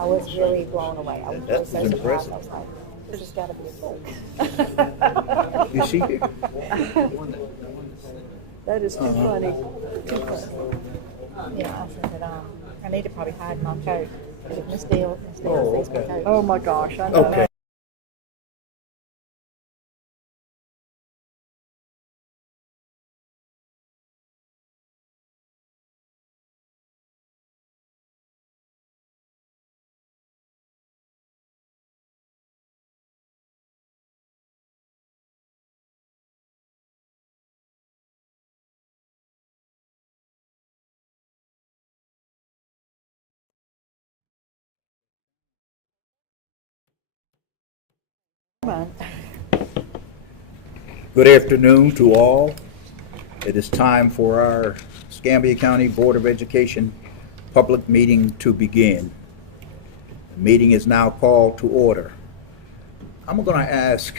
I was really blown away. I was really so surprised. Impressive. I was like, this has got to be a joke. You see here? That is too funny. Too funny. Yeah, I said that I need to probably hide my coat. If Miss Deal sees my coat. Oh my gosh, I know. Okay. Come on. Good afternoon to all. It is time for our Escambia County Board of Education public meeting to begin. The meeting is now called to order. I'm going to ask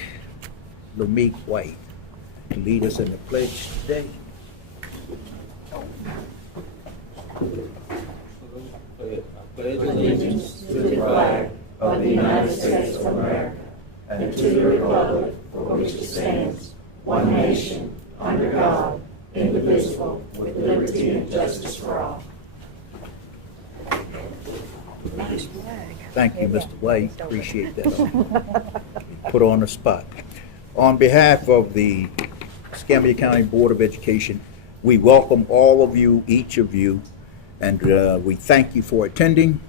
Lameek White to lead us in the pledge today. Pledge allegiance to the flag of the United States of America and to the republic for which it stands, one nation, under God, indivisible, with liberty and justice for all. Nice flag. Thank you, Mr. White. Appreciate that. Put on the spot. On behalf of the Escambia County Board of Education, we welcome all of you, each of you, and we thank you for attending,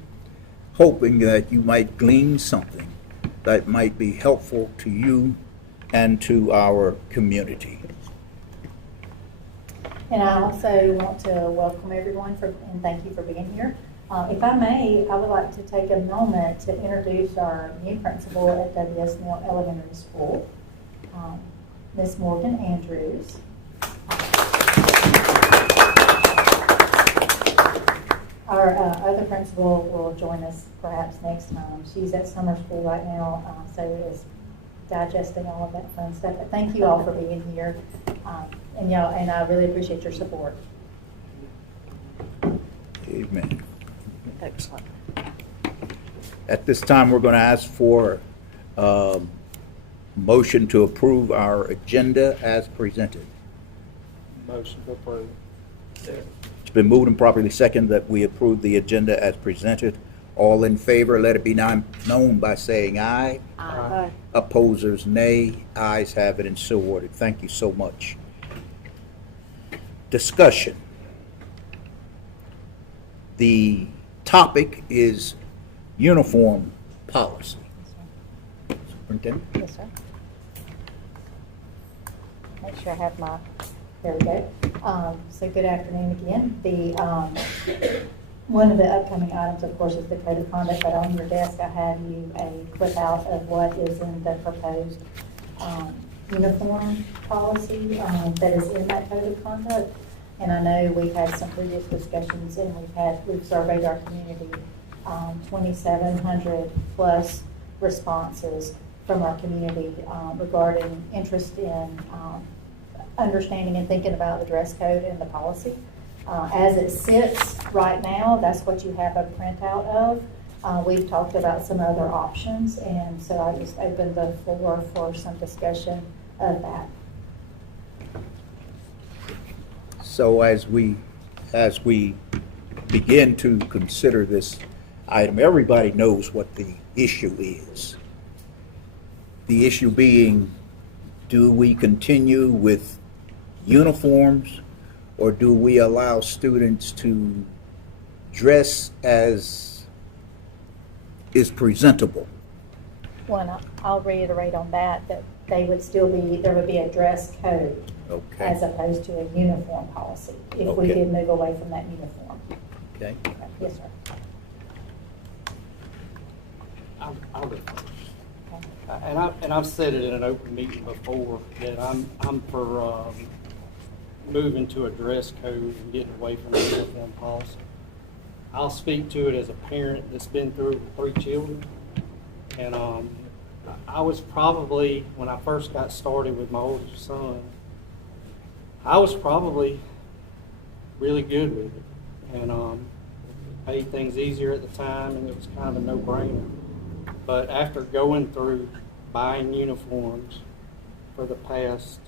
hoping that you might glean something that might be helpful to you and to our community. And I also want to welcome everyone and thank you for being here. If I may, I would like to take a moment to introduce our new principal at W.S. Neal Elementary School, Miss Morgan Andrews. Our other principal will join us perhaps next time. She's at summer school right now, so is digesting all of that fun stuff. But thank you all for being here, and I really appreciate your support. Amen. Excellent. At this time, we're going to ask for motion to approve our agenda as presented. Motion to approve. It's been moved and properly seconded that we approve the agenda as presented. All in favor, let it be known by saying aye. Aye. Opposers, nay. Ayes have it and so ordered. Thank you so much. Discussion. The topic is uniform policy. Superintendent? Yes, sir. Make sure I have my, there we go. So good afternoon again. One of the upcoming items, of course, is the code of conduct, but on your desk I have you a clip out of what is in the proposed uniform policy that is in that code of conduct. And I know we've had some previous discussions and we've surveyed our community, 2,700 plus responses from our community regarding interest in understanding and thinking about the dress code and the policy. As it sits right now, that's what you have a printout of. We've talked about some other options, and so I just opened the floor for some discussion of that. So as we begin to consider this item, everybody knows what the issue is. The issue being, do we continue with uniforms, or do we allow students to dress as is presentable? Well, I'll reiterate on that they would still be, there would be a dress code. Okay. As opposed to a uniform policy, if we Okay. did move away from that uniform. Okay. Yes, sir. I'll go first. Okay. And I've said it in an open meeting before that I'm for moving to a dress code and getting away from the uniform policy. I'll speak to it as a parent that's been through it with 3 children, and I was probably, when I first got started with my oldest son, I was probably really good with it. And made things easier at the time, and it was kind of a no-brainer. But after going through buying uniforms for the past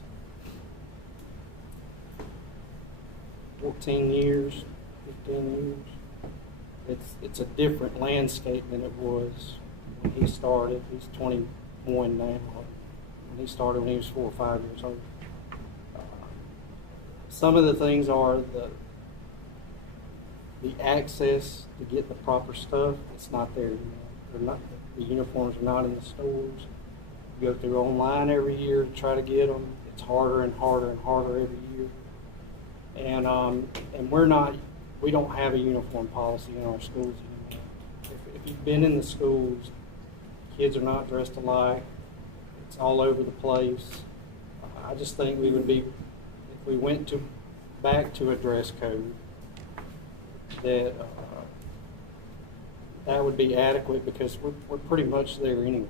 14 years, 15 years, it's a different landscape than it was when he started. He's 21 now. When he started when he was 4 or 5 years old. Some of the things are the access to get the proper stuff. It's not there anymore. They're not, the uniforms are not in the stores. You go through online every year to try to get them. It's harder and harder and harder every year. And we don't have a uniform policy in our schools anymore. If you've been in the schools, kids are not dressed alike. It's all over the place. I just think we would be, if we went back to a dress code, that would be adequate, because we're pretty much there anyway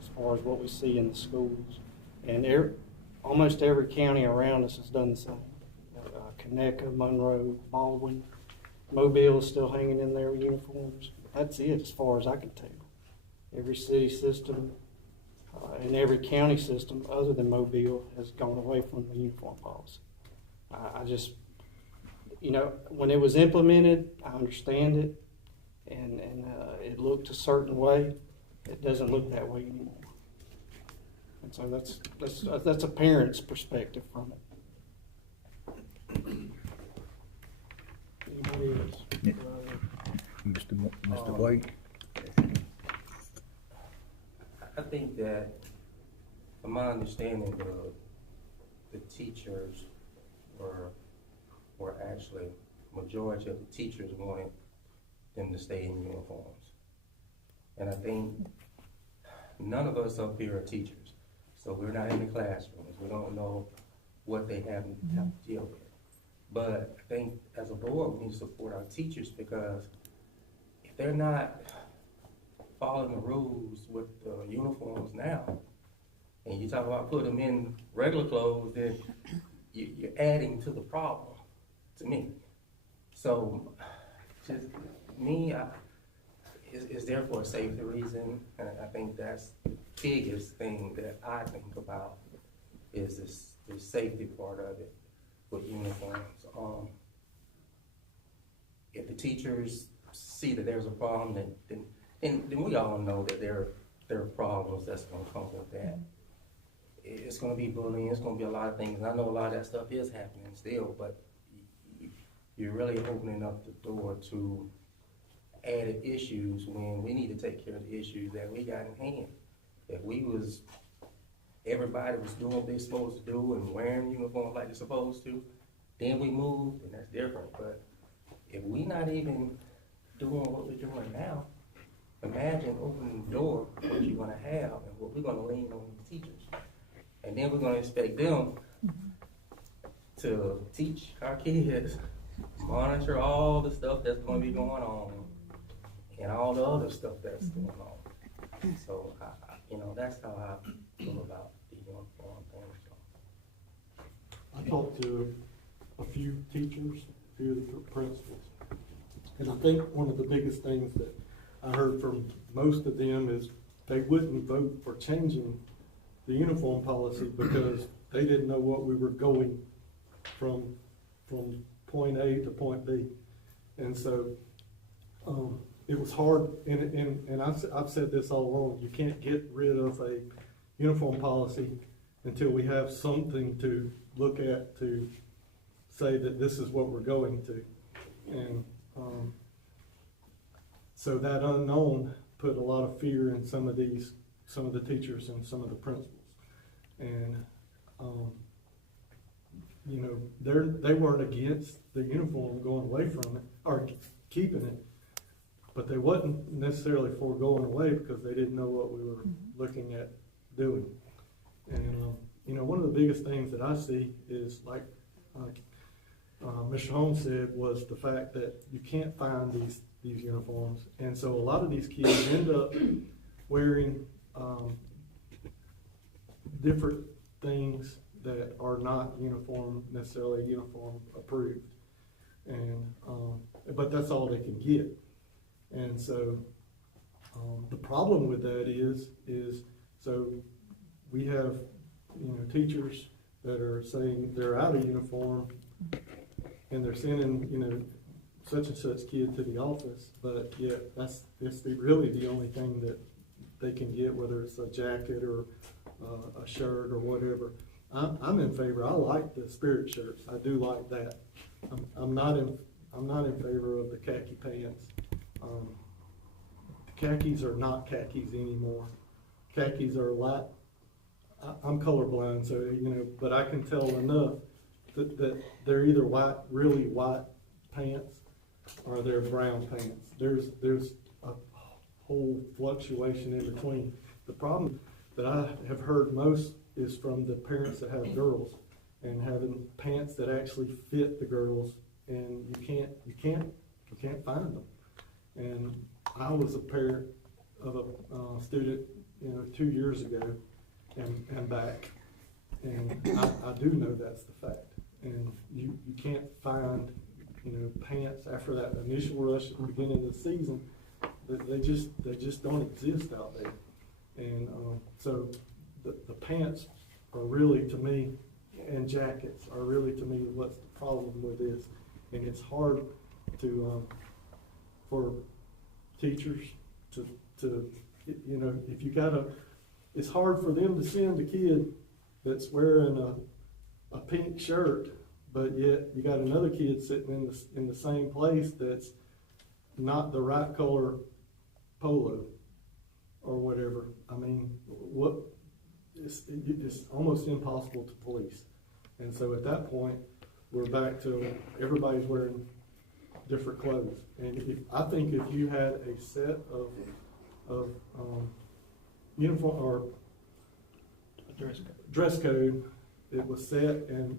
as far as what we see in the schools. And almost every county around us has done the same. Conecuh, Monroe, Baldwin, Mobile is still hanging in there with uniforms. That's it as far as I can tell. Every city system and every county system other than Mobile has gone away from the uniform policy. I just, when it was implemented, I understand it, and it looked a certain way. It doesn't look that way anymore. And so that's a parent's perspective from it. Anybody else? Yeah. Mr. White? I think that, from my understanding, the teachers were actually, majority of the teachers wanted them to stay in uniforms. And I think none of us up here are teachers, so we're not in the classrooms. We don't know what they have to deal with. But I think as a board, we need to support our teachers, because if they're not following the rules with the uniforms now, and you talk about putting them in regular clothes, then you're adding to the problem, to me. So, just me, is there for a safety reason, and I think that's the biggest thing that I think about, is the safety part of it with uniforms. If the teachers see that there's a problem, then we all know that there are problems that's going to come with that. It's going to be bullying. It's going to be a lot of things. And I know a lot of that stuff is happening still, but you're really opening up the door to added issues when we need to take care of the issues that we got in hand. If everybody was doing what they're supposed to do and wearing uniforms like they're supposed to, then we moved, and that's different. But if we not even doing what we're doing now, imagine opening the door for what you're gonna have and what we're gonna lean on the teachers. And then we're gonna expect them to teach our kids, monitor all the stuff that's gonna be going on and all the other stuff that's going on. So, that's how I feel about the uniform thing. I talked to a few teachers, a few of the principals, and I think one of the biggest things that I heard from most of them is they wouldn't vote for changing the uniform policy because they didn't know what we were going from point A to point B. And so it was hard, and I've said this all along, you can't get rid of a uniform policy until we have something to look at to say that this is what we're going to. And so that unknown put a lot of fear in some of the teachers and some of the principals. And they weren't against the uniform going away from it or keeping it, but they wasn't necessarily for going away because they didn't know what we were looking at doing. And one of the biggest things that I see is, like Mr. Holmes said, was the fact that you can't find these uniforms, and so a lot of these kids end up wearing different things that are not necessarily uniform approved. And, but that's all they can get. And so, the problem with that is so we have, teachers that are saying they're out of uniform and they're sending, such and such kid to the office, but yet it's really the only thing that they can get, whether it's a jacket or a shirt or whatever. I'm in favor. I like the spirit shirts. I do like that. I'm not in favor of the khaki pants. Khakis are not khakis anymore. Khakis are light. I'm colorblind, so but I can tell enough that they're either white, really white pants, or they're brown pants. There's a whole fluctuation in between. The problem that I have heard most is from the parents that have girls and having pants that actually fit the girls, and you can't find them. And I was a parent of a student, 2 years ago and back, and I do know that's the fact. And you can't find, pants after that initial rush at the beginning of the season. They just don't exist out there. And so the pants are really, to me, and jackets are really, to me, what's the problem with this. And it's hard to for teachers to if you it's hard for them to send a kid that's wearing a pink shirt, but yet you got another kid sitting in the same place that's not the right color polo or whatever. I mean, it's almost impossible to police. And so at that point, we're back to everybody's wearing different clothes. And I think if you had a set of uniform or dress code, it was set, and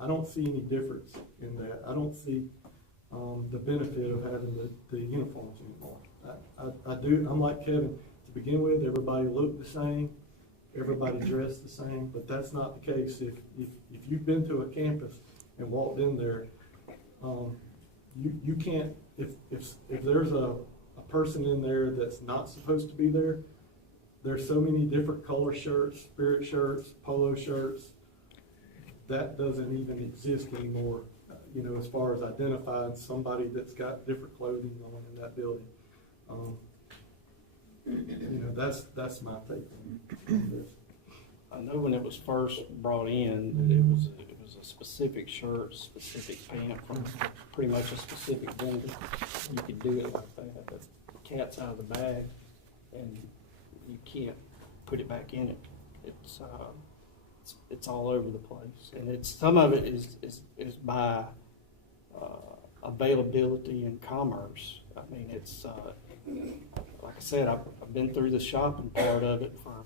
I don't see any difference in that. I don't see the benefit of having the uniforms anymore. I'm like Kevin. To begin with, everybody looked the same, everybody dressed the same, but that's not the case. If you've been to a campus and walked in there, you can't, if there's a person in there that's not supposed to be there, there's so many different color shirts, spirit shirts, polo shirts, that doesn't even exist anymore, as far as identifying somebody that's got different clothing on in that building. That's my take on this. I know when it was first brought in, that it was a specific shirt, specific pant from pretty much a specific vendor. You could do it like that. The cat's out of the bag, and you can't put it back in it. It's all over the place, and some of it is by availability and commerce. I mean, it's like I said, I've been through the shopping part of it for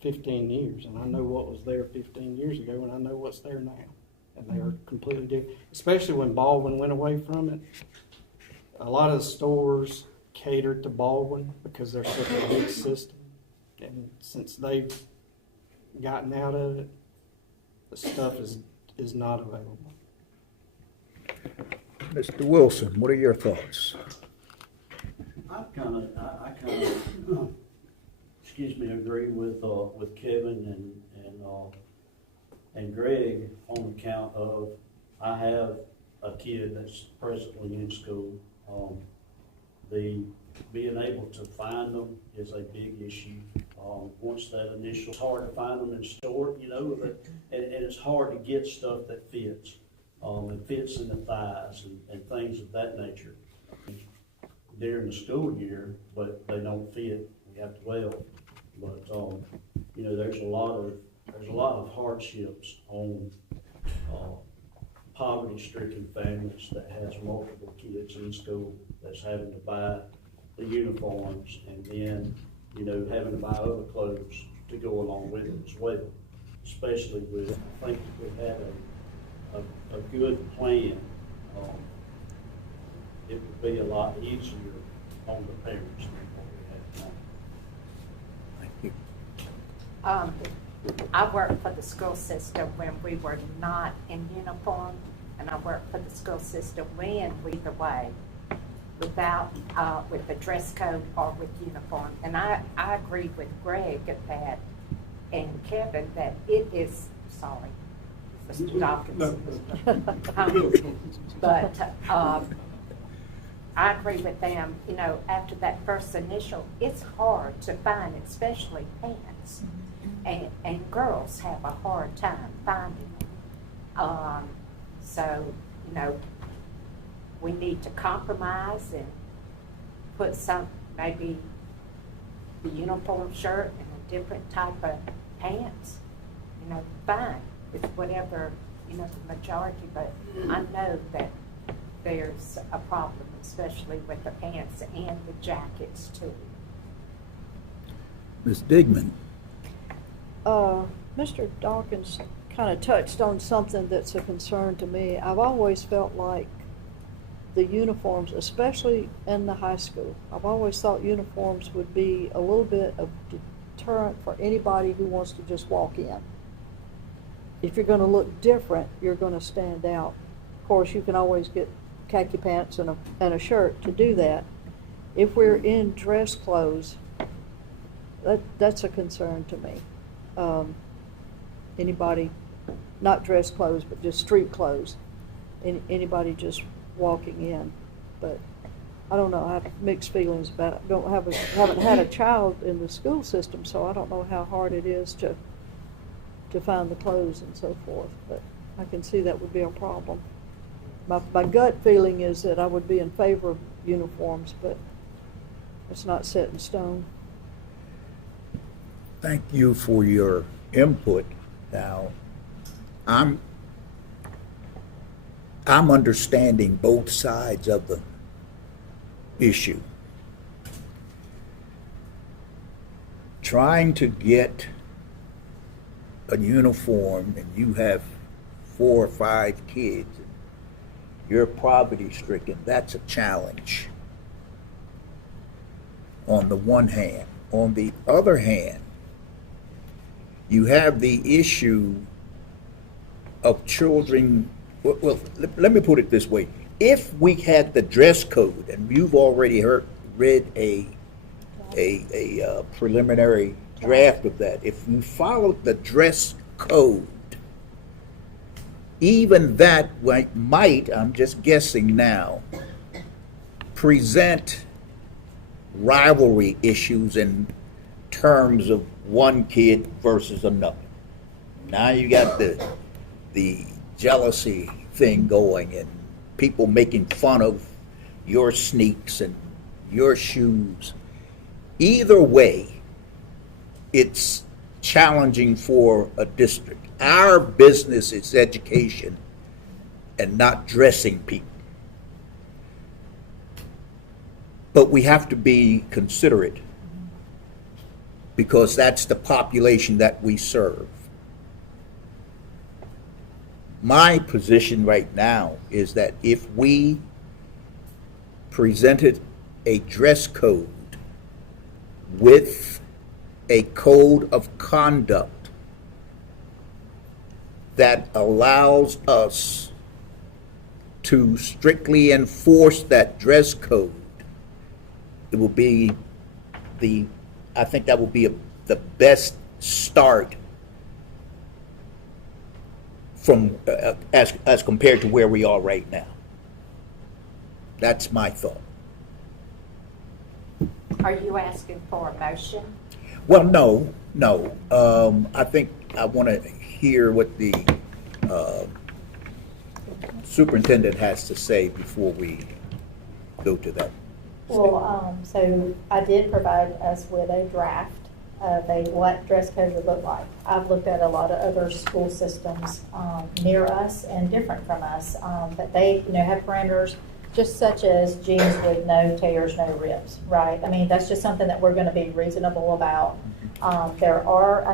15 years, and I know what was there 15 years ago, and I know what's there now, and they are completely different. Especially when Baldwin went away from it, a lot of the stores catered to Baldwin because they're such a big system, and since they've gotten out of it, the stuff is not available. Mr. Wilson, what are your thoughts? I kind of, agree with Kevin and Greg on account of I have a kid that's presently in school. The being able to find them is a big issue. Once that initial, it's hard to find them in store, and it's hard to get stuff that fits. It fits in the thighs and things of that nature during the school year, but they don't fit. We have to weld. But there's a lot of hardships on poverty-stricken families that has multiple kids in school that's having to buy the uniforms and then having to buy other clothes to go along with it as well. Especially with, I think if we had a good plan, it would be a lot easier on the parents than what we have now. I worked for the school system when we were not in uniform, and and I work for the school system, when either way, without, with the dress code or with uniform. And I agree with Greg that, and Kevin, that it is, sorry, Mr. Dawkins. But I agree with them, you know, after that first initial, it's hard to find, especially pants. And girls have a hard time finding them. So, you know, we need to compromise and put some, maybe the uniform shirt and a different type of pants, you know, fine. It's whatever, you know, the majority, but I know that there's a problem, especially with the pants and the jackets too. Ms. Digman? Mr. Dawkins kind of touched on something that's a concern to me. I've always felt like the uniforms, especially in the high school, I've always thought uniforms would be a little bit of deterrent for anybody who wants to just walk in. If you're going to look different, you're going to stand out. Of course, you can always get khaki pants and a shirt to do that. If we're in dress clothes, that's a concern to me. Anybody, not dress clothes, but just street clothes, anybody just walking in. But I don't know, I have mixed feelings about it. Haven't had a child in the school system, so I don't know how hard it is to find the clothes and so forth, but I can see that would be a problem. My gut feeling is that I would be in favor of uniforms, but it's not set in stone. Thank you for your input. Now, I'm understanding both sides of the issue. Trying to get a uniform and you have 4 or 5 kids, you're poverty stricken, that's a challenge on the one hand. On the other hand, you have the issue of children. Well, let me put it this way. If we had the dress code, and you've already read a preliminary draft of that, if we followed the dress code, even that might, I'm just guessing now, present rivalry issues in terms of one kid versus another. Now you got the jealousy thing going and people making fun of your sneaks and your shoes. Either way, it's challenging for a district. Our business is education and not dressing people. But we have to be considerate because that's the population that we serve. My position right now is that if we presented a dress code with a code of conduct that allows us to strictly enforce that dress code, it will be I think that will be the best start from as compared to where we are right now. That's my thought. Are you asking for a motion? Well, no. I think I want to hear what the superintendent has to say before we go to that. Well, so I did provide us with a draft of what dress code would look like. I've looked at a lot of other school systems near us and different from us, but they, have parameters just such as jeans with no tears, no ribs, right? I mean, that's just something that we're going to be reasonable about. I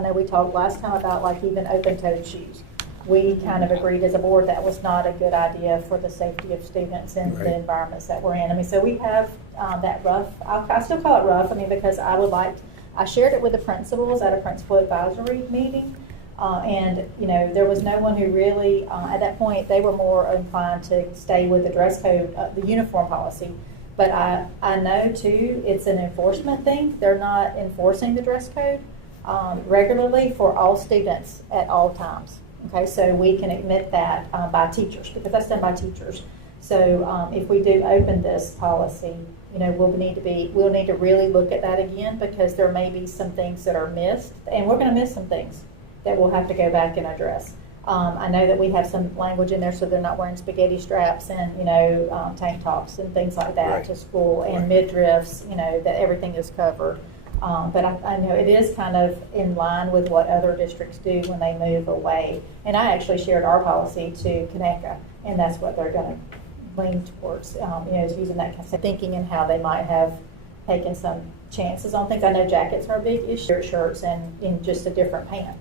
know we talked last time about like even open-toed shoes. We kind of agreed as a board that was not a good idea for the safety of students and the environments that we're in. I mean, so we have that rough, I still call it rough, because I shared it with the principals at a principal advisory meeting, And, you know, there was no one who really, at that point, they were more inclined to stay with the dress code, the uniform policy. But I know too, it's an enforcement thing. They're not enforcing the dress code regularly for all students at all times. Okay, so we can admit that by teachers, because that's done by teachers. So if we do open this policy, you know, we'll need to really look at that again, because there may be some things that are missed, and we're going to miss some things that we'll have to go back and address. I know that we have some language in there so they're not wearing spaghetti straps and, you know, tank tops and things like that Right. to school, and Right. midriffs, you know, that everything is covered. But I know it is kind of in line with what other districts do when they move away. And I actually shared our policy to Conecuh, and that's what they're going to lean towards, you know, is using that kind of thinking and how they might have taken some chances on things. I know jackets are a big issue, shirts and in just a different pant.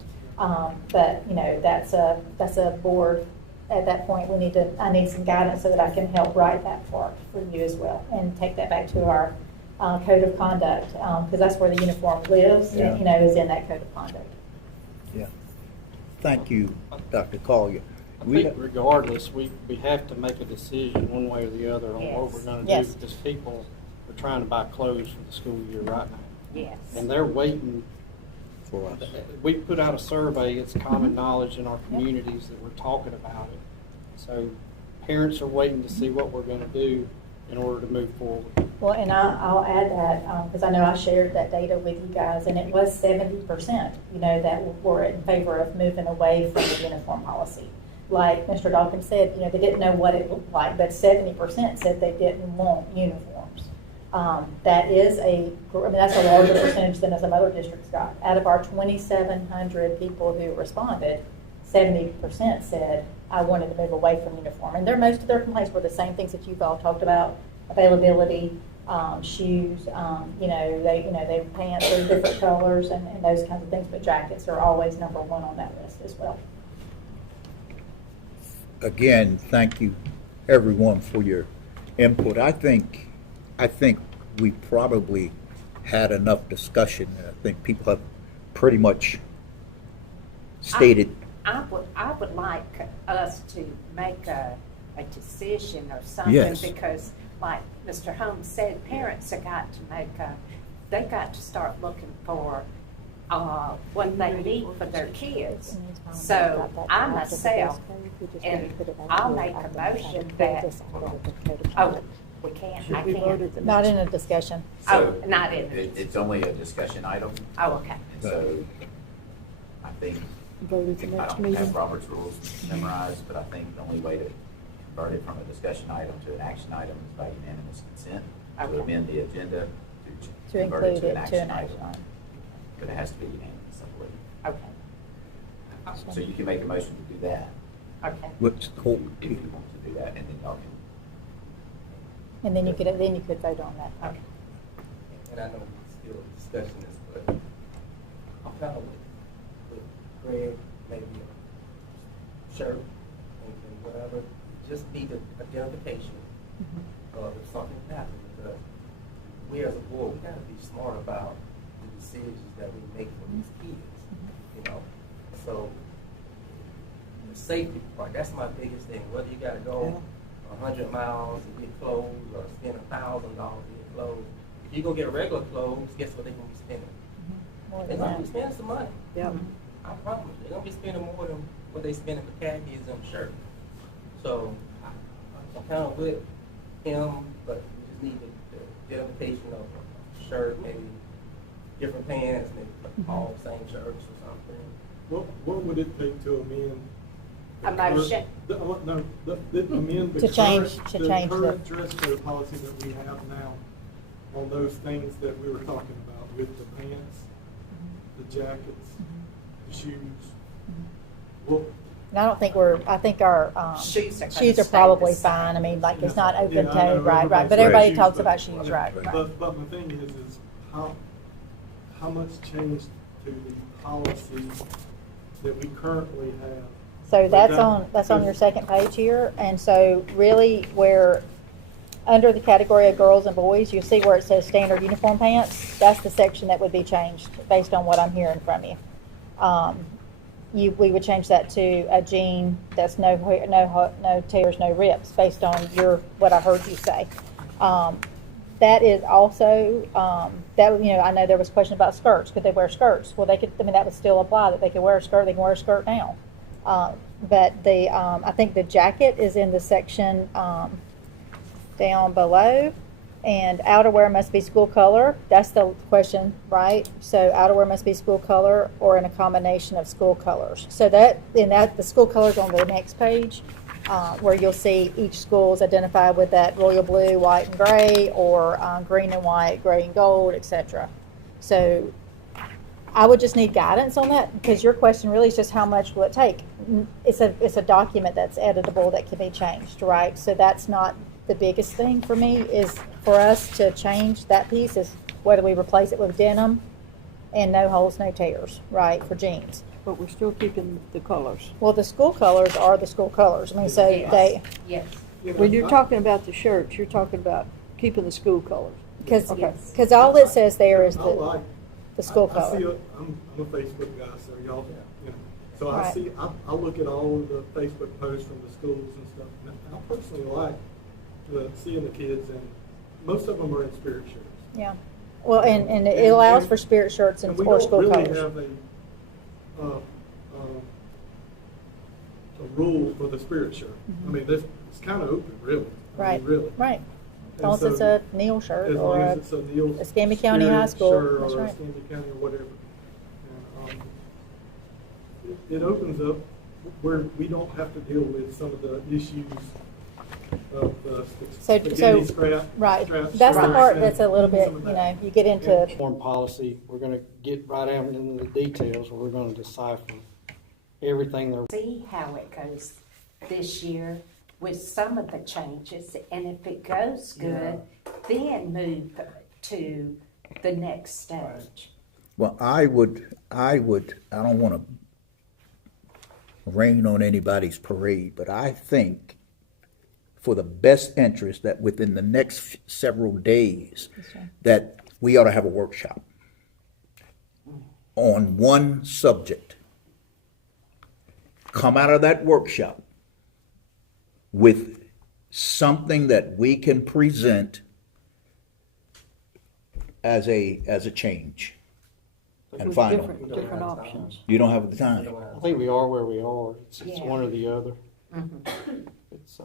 But, you know, that's a board. At that point, I need some guidance so that I can help write that part for you as well, and take that back to our code of conduct, because that's where the uniform lives, Yeah. you know, is in that code of conduct. Yeah. Thank you, Dr. Collier. I think regardless, we have to make a decision one way or the other on what we're gonna do, Yes. because people are trying to buy clothes for the school year right now. Yes. And they're waiting. For us. We put out a survey, it's common knowledge in our communities that we're talking about it. So parents are waiting to see what we're gonna do in order to move forward. Well, and I'll add that, because I know I shared that data with you guys, and it was 70%, you know, that were in favor of moving away from the uniform policy. Like Mr. Dawkins said, you know, they didn't know what it looked like, but 70% said they didn't want uniforms. That is that's a larger percentage than some other districts got. Out of our 2,700 people who responded, 70% said, I wanted to move away from uniform. And most of their complaints were the same things that you've all talked about: availability, shoes, they pants are different colors and those kinds of things. But jackets are always number one on that list as well. Again, thank you, everyone, for your input. I think we probably had enough discussion. I think people have pretty much stated. I would like us to make a decision or something, Yes. because like Mr. Holmes said, parents have got to they've got to start looking for what they need for their kids. So I myself, and I'll make a motion that, we can't, I can't. Not in a discussion. Oh, not in It's only a discussion item, Oh, okay. and so I think, Voted the I next don't meeting. have Robert's rules memorized, but I think the only way to convert it from a discussion item to an action item is by unanimous consent, to Okay. amend the agenda, To convert it include to it an to action an action item. item. But it has to be unanimous, I believe. Okay. So you can make a motion to do that, Okay. Let's hold. if you want to do that, and then y'all can. And then you could vote on that. Okay. And I know we're still discussing this, but I'm kind of with Greg, maybe a shirt and whatever, just need the identification of if something happens. Because we as a board, we gotta be smart about the decisions that we make for these kids, you know? So the safety part, that's my biggest thing, whether you gotta go 100 miles to get clothes or spend $1,000 to get clothes. If you go get regular clothes, guess what they're gonna be spending? More They're than gonna be that. spending some money. Yep. I promise you, they're gonna be spending more than what they spend in the khakis and shirts. So I'm kind of with him, but we just need the identification of a shirt, maybe different pants, maybe all same shirts or something. What would it take to amend? A motion. Amend the To change current dress code policy that we have now on those things that we were talking about, with the pants, the jackets, the shoes. Well, And I don't think I think our Shoes are gonna shoes are stay probably the same. fine. I mean, like, it's not Yeah, I open know, toed, right, but everybody's everybody shoes, talks but- about shoes, right. But my thing is how much change to the policy that we currently have? So that's Without- on your second page here, and so really where, under the category of girls and boys, you see where it says standard uniform pants, that's the section that would be changed based on what I'm hearing from you. we would change that to a jean that's no tears, no rips, based on what I heard you say. That is also, I know there was a question about skirts. Could they wear skirts? Well, that would still apply, that they could wear a skirt, they can wear a skirt now. But I think the jacket is in the section, down below, and outerwear must be school color. That's the question, right? So outerwear must be school color or in a combination of school colors. So the school colors on the next page, where you'll see each school is identified with that royal blue, white, and gray, or green and white, gray and gold, etc. So I would just need guidance on that, because your question really is just how much will it take? It's a document that's editable that can be changed, right? So that's not the biggest thing for me, is for us to change that piece, is whether we replace it with denim and no holes, no tears, right, for jeans. But we're still keeping the colors. Well, the school colors are the school colors. I mean, so Yes. Yes. When you're talking about the shirts, you're talking about keeping the school colors. because Yes. all it says there is I like, the school I see, color. I'm a Facebook guy, so y'all, so Right. I look at all of the Facebook posts from the schools and stuff. And I personally like seeing the kids, and most of them are in spirit shirts. Yeah. Well, and it allows for spirit shirts and we or don't school really colors. have a rule for the spirit shirt. I mean, it's kind of open, really. I mean, Right. really. Right. As long as And it's so, a Neil shirt As or long a as it's a Neil Escambia County Spirit High School, shirt that's or right. Escambia County or whatever. And, it opens up where we don't have to deal with some of the issues of spaghetti scrap. right. scraps, That's the scraps, part and that's a little bit, some of that. you get into. Foreign policy, we're gonna get right out into the details, where we're gonna decipher everything there. See how it goes this year with some of the changes, and if it goes good, then move to the next stage. Well, I don't want to rain on anybody's parade, but I think for the best interest that within the next several days, that we ought to have a workshop on one subject. Come out of that workshop with something that we can present as a change. And With final. different options. You don't have the time. I think we are where we are. It's Yeah. one or the other. It's,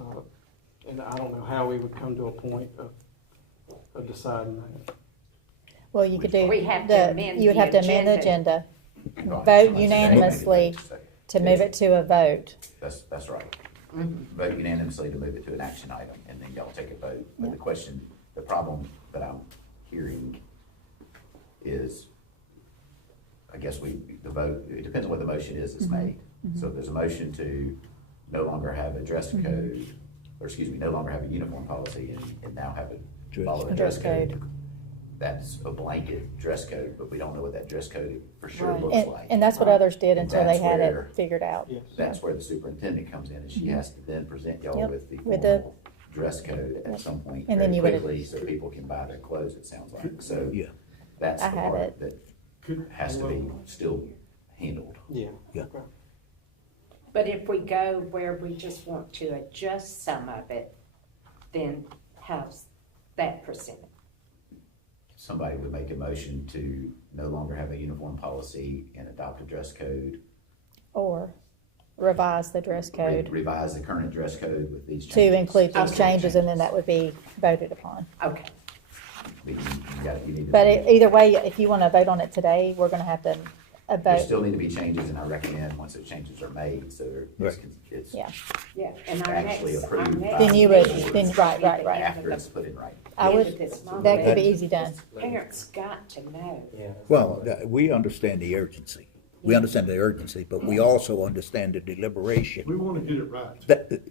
and I don't know how we would come to a point of deciding that. Well, you could do We have to amend you would the have to amend the agenda, Right. vote So unanimously to move it to a vote. That's right. Vote unanimously to move it to an action item, and then y'all take a vote. But the problem that I'm hearing is, I guess the vote, it depends on what the motion is that's made. So if there's a motion to no longer have a dress code, no longer have a uniform policy and now have a follow a dress code. That's a blanket dress code, but we don't know what that dress code for sure Right. looks like. And that's what others did And until they that's had where- it figured out. Yes. That's where the superintendent comes in, and she has to then present y'all Yep. with the With the- formal dress code at some point And then very you would- quickly, so people can buy their clothes, it sounds like. So Yeah. that's I the have part it. that has to be still handled. Yeah. Yeah. Okay. But if we go where we just want to adjust some of it, then how's that presented? Somebody would make a motion to no longer have a uniform policy and adopt a dress code. Or revise the dress code Revise the current dress code with these to changes. include these Okay. changes, and then that would be voted upon. Okay. But you need to. But either way, if you want to vote on it today, we're going to have to There vote. still need to be changes, and I recommend once those changes are made, so Right. it's Yeah. Yeah, and our actually next, our approved next. by Then you would- meeting then- is right, the right, right. end after of it's put in writing. I end would, of this month. that could be easy done. Parents got to know. Yeah. Well, we understand the urgency. We understand the urgency, but we also understand the We deliberation. want to get it right. That,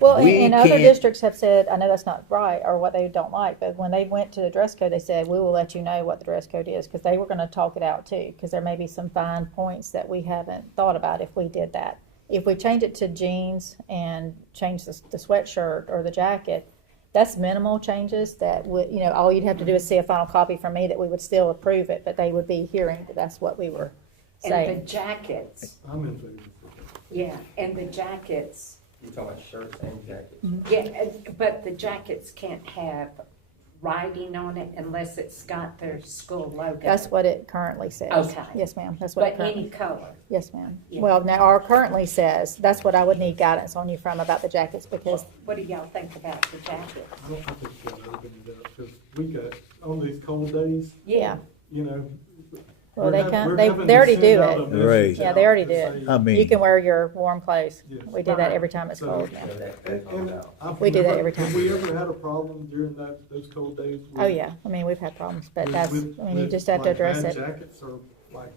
Well, We and other can't- districts have said, I know that's not right, or what they don't like, but when they went to the dress code, they said, we will let you know what the dress code is, because they were gonna talk it out too, because there may be some fine points that we haven't thought about if we did that. If we change it to jeans and change the sweatshirt or the jacket, that's minimal changes that would, all you'd have to do is see a final copy from me that we would still approve it, but they would be hearing that that's what we were And say. the jackets, I'm in favor of that. yeah, and the jackets, You talking about shirts and jackets? yeah, but the jackets can't have writing on it unless it's got their school logo. That's what it currently says. Okay. Yes, ma'am, that's what it But currently. any color. Yes, ma'am. Yeah. Well, now, our currently says, that's what I would need guidance on you from about the jackets, because, What do y'all think about the jacket? I don't think we should open it up, because we got, on these cold days, yeah. you know. Well, we're they hav- come- we're they- having they to already send do out it. a message Right. Yeah, they already out do to it. say- I mean. You can wear your warm clothes. Yes. We do that every time it's So- cold now. So that And comes out. I've We do that never- every time. Have we ever had a problem during those cold days? with- Oh, yeah, I mean, we've had problems, but that's, with- I mean, you with, just have to like, address bad it. jackets or like,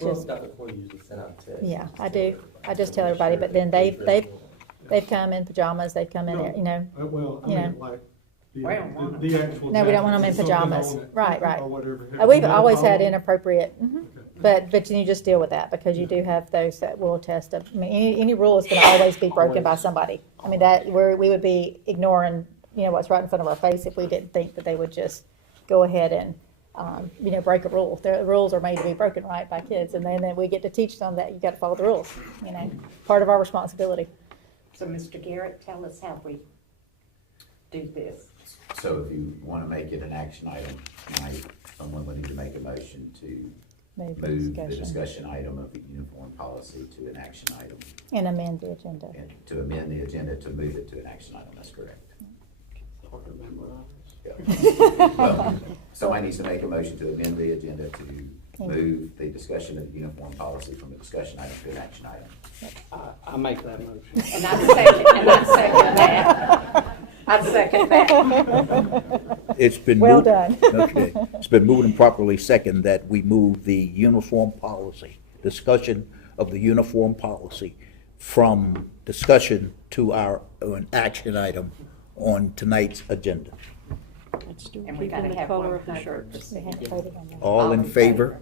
Well, Just- Dr. Ford usually send out texts. Yeah, just I to do. everybody. I just tell everybody, but then they've come in pajamas, they've come in, you know. well, I You mean, know. like, the, We don't want the actual. No, we don't want them in jackets with something pajamas. on it Right, right. Or whatever. We've Have you always a had problem? inappropriate, Okay. but you just deal with that, because you do have those that will test. I mean, any rule is gonna always be broken by somebody. I mean, we would be ignoring, you know, what's right in front of our face if we didn't think that they would just go ahead and, you know, break a rule. The rules are made to be broken, right, by kids, and then we get to teach them that you gotta follow the rules, you know, part of our responsibility. So, Mr. Garrett, tell us how we do this. So if you want to make it an action item tonight, someone will need to make a motion to Move the move the discussion. discussion item of the uniform policy to an action item, And amend the agenda. and to amend the agenda to move it to an action item, that's correct. Hard to memorize. Yeah. Well, somebody needs to make a motion to amend the agenda to move the discussion of the uniform policy from a discussion item to an action item. I make that motion. And I second that. I second that. It's been. Well moved- done. Okay. It's been moved and properly second that we move the uniform policy, discussion of the uniform policy from discussion to an action item on tonight's agenda. It's still And we keeping gotta the have color of the shirt. 100%. We haven't voted on that. All in favor?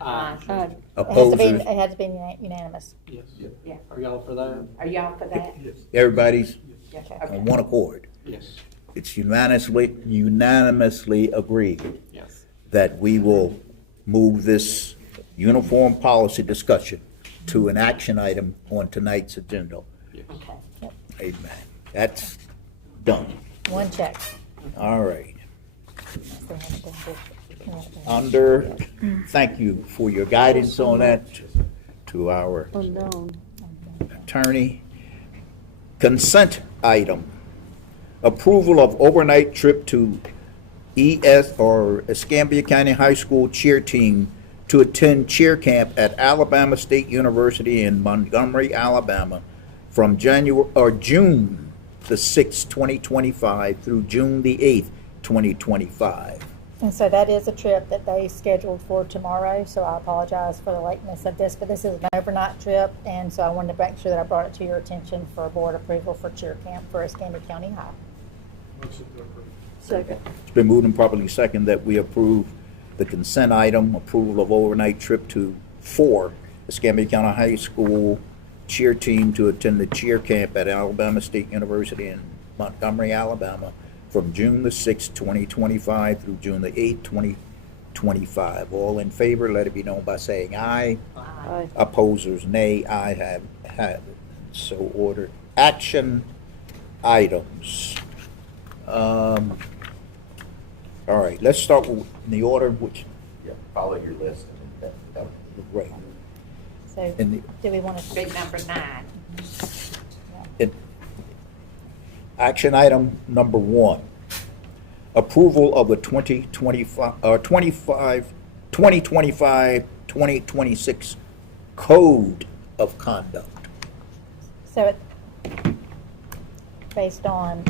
Aye. Aye. It has to be, Opposers? it has to be unanimous. Yes. Yeah. Are y'all for that? Are y'all for that? Yes. Everybody's Okay. on one accord. Yes. It's unanimously agreed Yes. that we will move this uniform policy discussion to an action item on tonight's agenda. Okay. Amen. That's done. One check. All right. Still haven't done this. We haven't done Under, thank you for your guidance on that to our Unknown. attorney. Consent item. Approval of overnight trip to Escambia County High School cheer team to attend cheer camp at Alabama State University in Montgomery, Alabama from June the 6th, 2025 through June the 8th, 2025. And so that is a trip that they scheduled for tomorrow, so I apologize for the lateness of this, but this is an overnight trip, and so I wanted to make sure that I brought it to your attention for board approval for cheer camp for Escambia County High. Motion to approve. Second. It's been moved and properly second that we approve the consent item, approval of overnight trip for Escambia County High School cheer team to attend the cheer camp at Alabama State University in Montgomery, Alabama from June the 6th, 2025 through June the 8th, 2025. All in favor, let it be known by saying aye. Aye. Opposers, nay. I have it. So ordered. Action items. All right, let's start with the order which, Yeah, follow your list. And that- right. So, In the, Do we want to be number 9? in, action item number 1, approval of the 2025-2026 Code of Conduct. so based on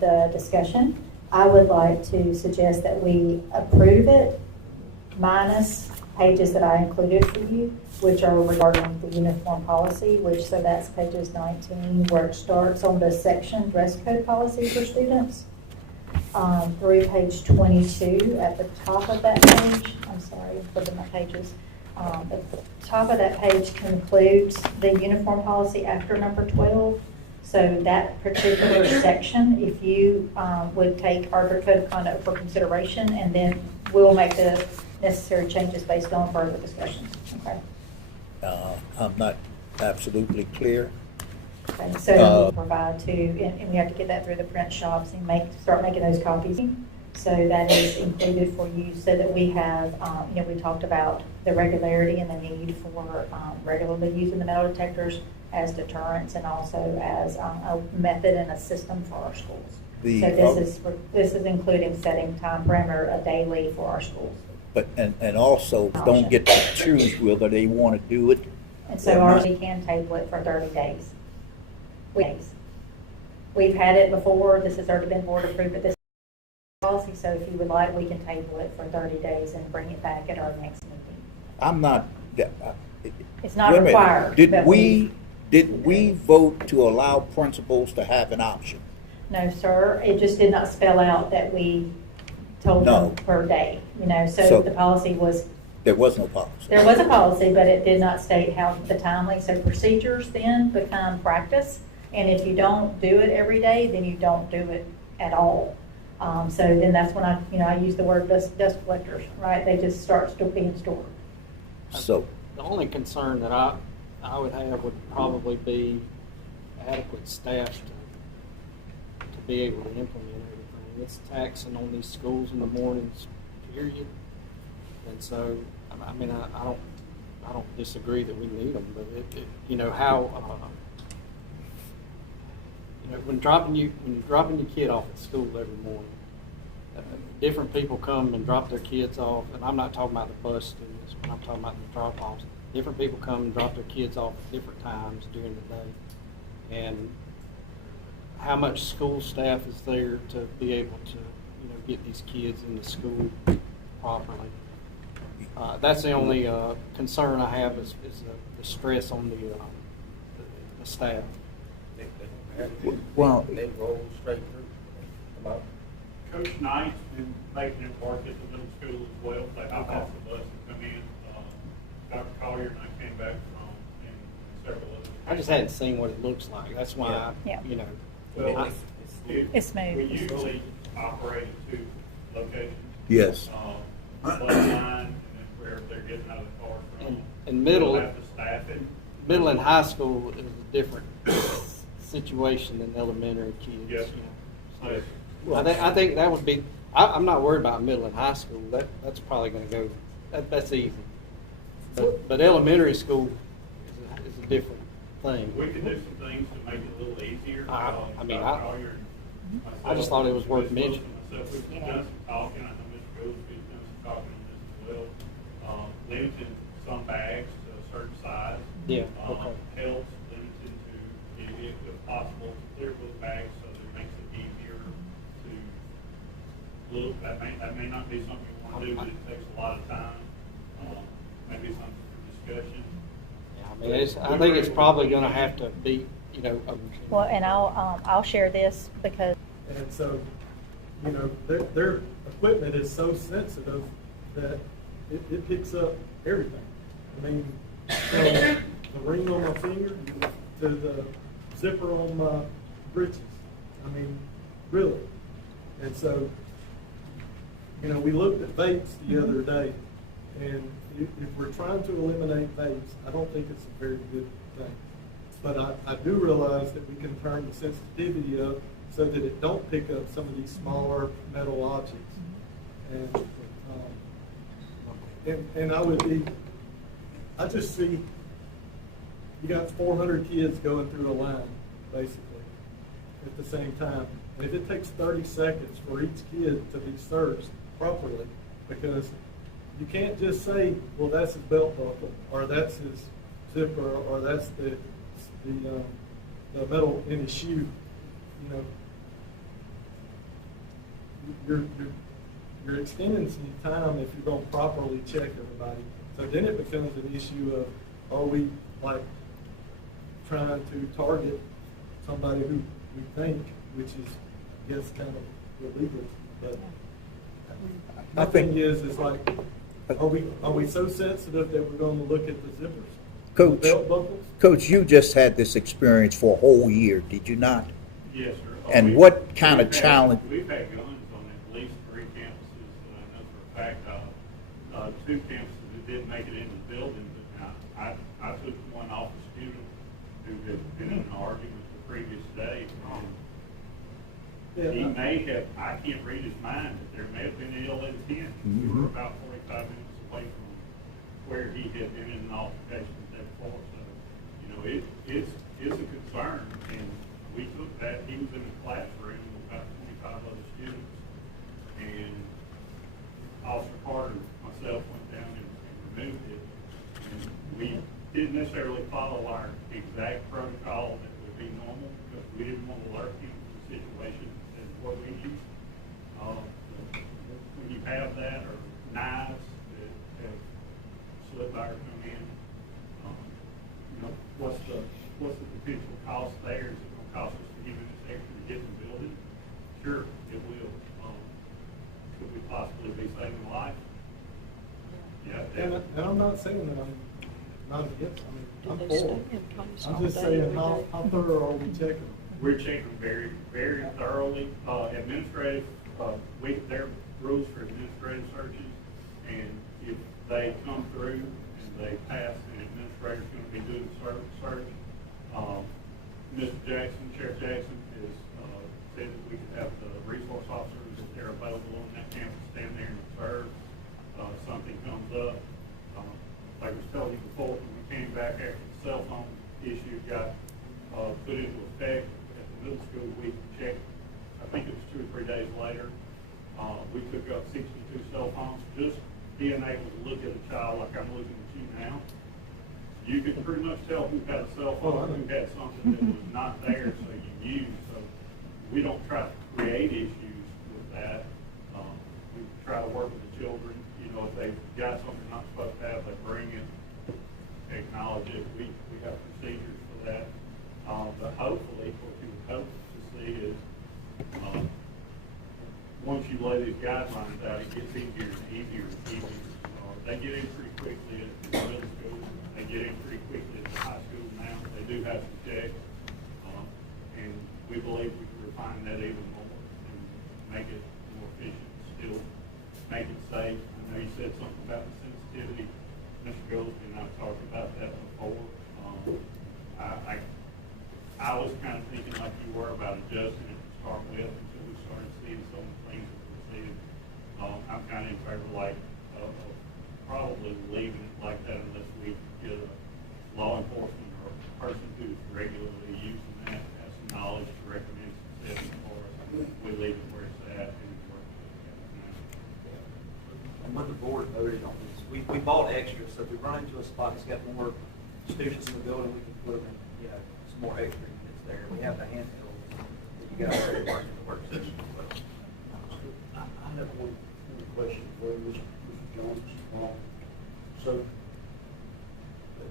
the discussion, I would like to suggest that we approve it minus pages that I included for you, which are regarding the uniform policy, so that's pages 19, where it starts on the section dress code policy for students, through page 22 at the top of that page. I'm sorry, I'm flipping my pages. The top of that page concludes the uniform policy after number 12. So that particular section, if you would take our code of conduct for consideration, and then we'll make the necessary changes based on further discussion. Okay. I'm not absolutely clear. Okay, so we provide to, and we have to get that through the print shops and start making those copies. So that is included for you, so that we have, we talked about the regularity and the need for regularly using the metal detectors as deterrents and also as a method and a system for our schools. So this is including setting time parameter a daily for our schools. But, and also don't get to choose whether they want to do it. And so ours, we can table it for 30 days. We've had it before, this has already been board approved, but this policy, so if you would like, we can table it for 30 days and bring it back at our next meeting. I'm not. It's not Wait a minute. required. Did we vote to allow principals to have an option? No, sir, it just did not spell out that we told No. them per day, So- so the policy was, There was no policy. there was a policy, but it did not state how the timely, so procedures then become practice, and if you don't do it every day, then you don't do it at all. So then that's when I use the word dust collectors, right? They just start being stored. So, The only concern that I would have would probably be adequate staff to be able to implement everything. It's taxing on these schools in the mornings, period. And so, I mean, I don't disagree that we need them, but when you're dropping your kid off at school every morning, different people come and drop their kids off, and I'm not talking about the bus students, but I'm talking about the drop-offs. Different people come and drop their kids off at different times during the day, and how much school staff is there to be able to, get these kids into school properly? That's the only concern I have is the stress on the staff. well, They roll straight through. Come out. Coach Knight's been making it work at the middle school as well. They hop off the bus and come in. Dr. Collier and I came back from, and several others. I just hadn't seen what it looks like. That's why, Yeah. Well, It's smooth. we usually operate at 2 locations. yes. Bloodline, and then where they're getting out of the car from. in middle, We'll have to staff it. middle and high school is a different situation than elementary kids. Yes. So Yes. I think that would be. I'm not worried about middle and high school. That's probably going to go. That's easy. But elementary school is a different thing. We can do some things to make it a little easier. I Collier and I just thought it was worth Ms. Wilson mentioning. and myself, we've done some talking. I know Mr. Gillespie's done some talking on this as well. Limiting some bags to a certain size. Yeah, okay. Helps limited to, if possible, clear those bags so that it makes it easier to look. That may not be something you want to do, but it takes a lot of time. Maybe something for discussion. Yeah, I mean, I think it's probably going to have to be, Well, and I'll share this because And so, their equipment is so sensitive that it picks up everything. I mean, from the ring on my finger to the zipper on my breeches. I mean, really. And so, we looked at vapes the other day, and if we're trying to eliminate vapes, I don't think it's a very good thing. But I do realize that we can turn the sensitivity up so that it don't pick up some of these smaller metal objects. And I just see, you got 400 kids going through a line, basically, at the same time. And if it takes 30 seconds for each kid to be searched properly, because you can't just say, well, that's his belt buckle, or that's his zipper, or that's the metal in his shoe. You're extending some time if you're going to properly check everybody. So then it becomes an issue of, are we trying to target somebody who we think, which is, I guess, kind of illegal. But my thing is like, are we so sensitive that we're going to look at the zippers? Coach, The belt buckles? Coach, you just had this experience for a whole year, did you not? Yes, sir. And what kind of challenge? We've had guns on at least 3 campuses that I know for a fact of. two campuses that didn't make it into the building, but I took one office student who had been in an argument the previous day. He may have, I can't read his mind, but there may have been ill intent. We were about 45 minutes away from where he had been in an altercation the day before. So, you know, it's a concern. And we took that, he was in a classroom with about 25 other students. And Officer Carter, myself, went down and removed it. And we didn't necessarily follow our exact protocol that would be normal because we didn't want to alert him to the situation as what we use. When you have that or knives that have slipped by or come in, you know, what's the potential cost there? Is it going to cost us a few minutes extra to get in the building? Sure, it will. Could we possibly be saving a life? Yeah, definitely. And I'm not saying that I'm not against, I'm Do they for stay it. in place I'm all just day, saying, every how day? thorough are we checking? We're checking very, very thoroughly. Administrative, there are rules for administrative searches, and if they come through and they pass, the administrator's going to be doing the search. Mr. Jackson, Sheriff Jackson, has said that we could have the resource officers, if they're available on that campus, stand there and observe. Something comes up. Like I was telling you before, when we came back after the cell phone issue got put into effect at the middle school, we checked, I think it was 2 or 3 days later, we took up 62 cell phones. Just being able to look at a child like I'm looking at you now, you could pretty much tell who had a cell phone, who had something that was not there, so you use. So we don't try to create issues with that. We try to work with the children. You know, if they've got something they're not supposed to have, they bring it, acknowledge it. We have procedures for that. But hopefully, what you would hope to see is once you lay these guidelines out, it gets easier and easier and easier. They get in pretty quickly at the middle school. They get in pretty quickly at the high school now. They do have some checks. And we believe we can refine that even more and make it more efficient, still make it safe. I know you said something about the sensitivity. Mr. Goldsby and I talked about that before. I was kind of thinking like you were about adjusting it to start with until we started seeing some of the things that we're seeing. I'm kind of in favor of probably leaving it like that unless we get a law enforcement or a person who's regularly using that, has some knowledge to recommend some settings for us. We leave it where it's at and it works. And when the board voted on this, we bought extra, so if we run into a spot that's got more students in the building, we can put them in, you know, some more extra units there. We have the handheld that you guys already worked in the work session. I have one question for you, Mr. Jones. So,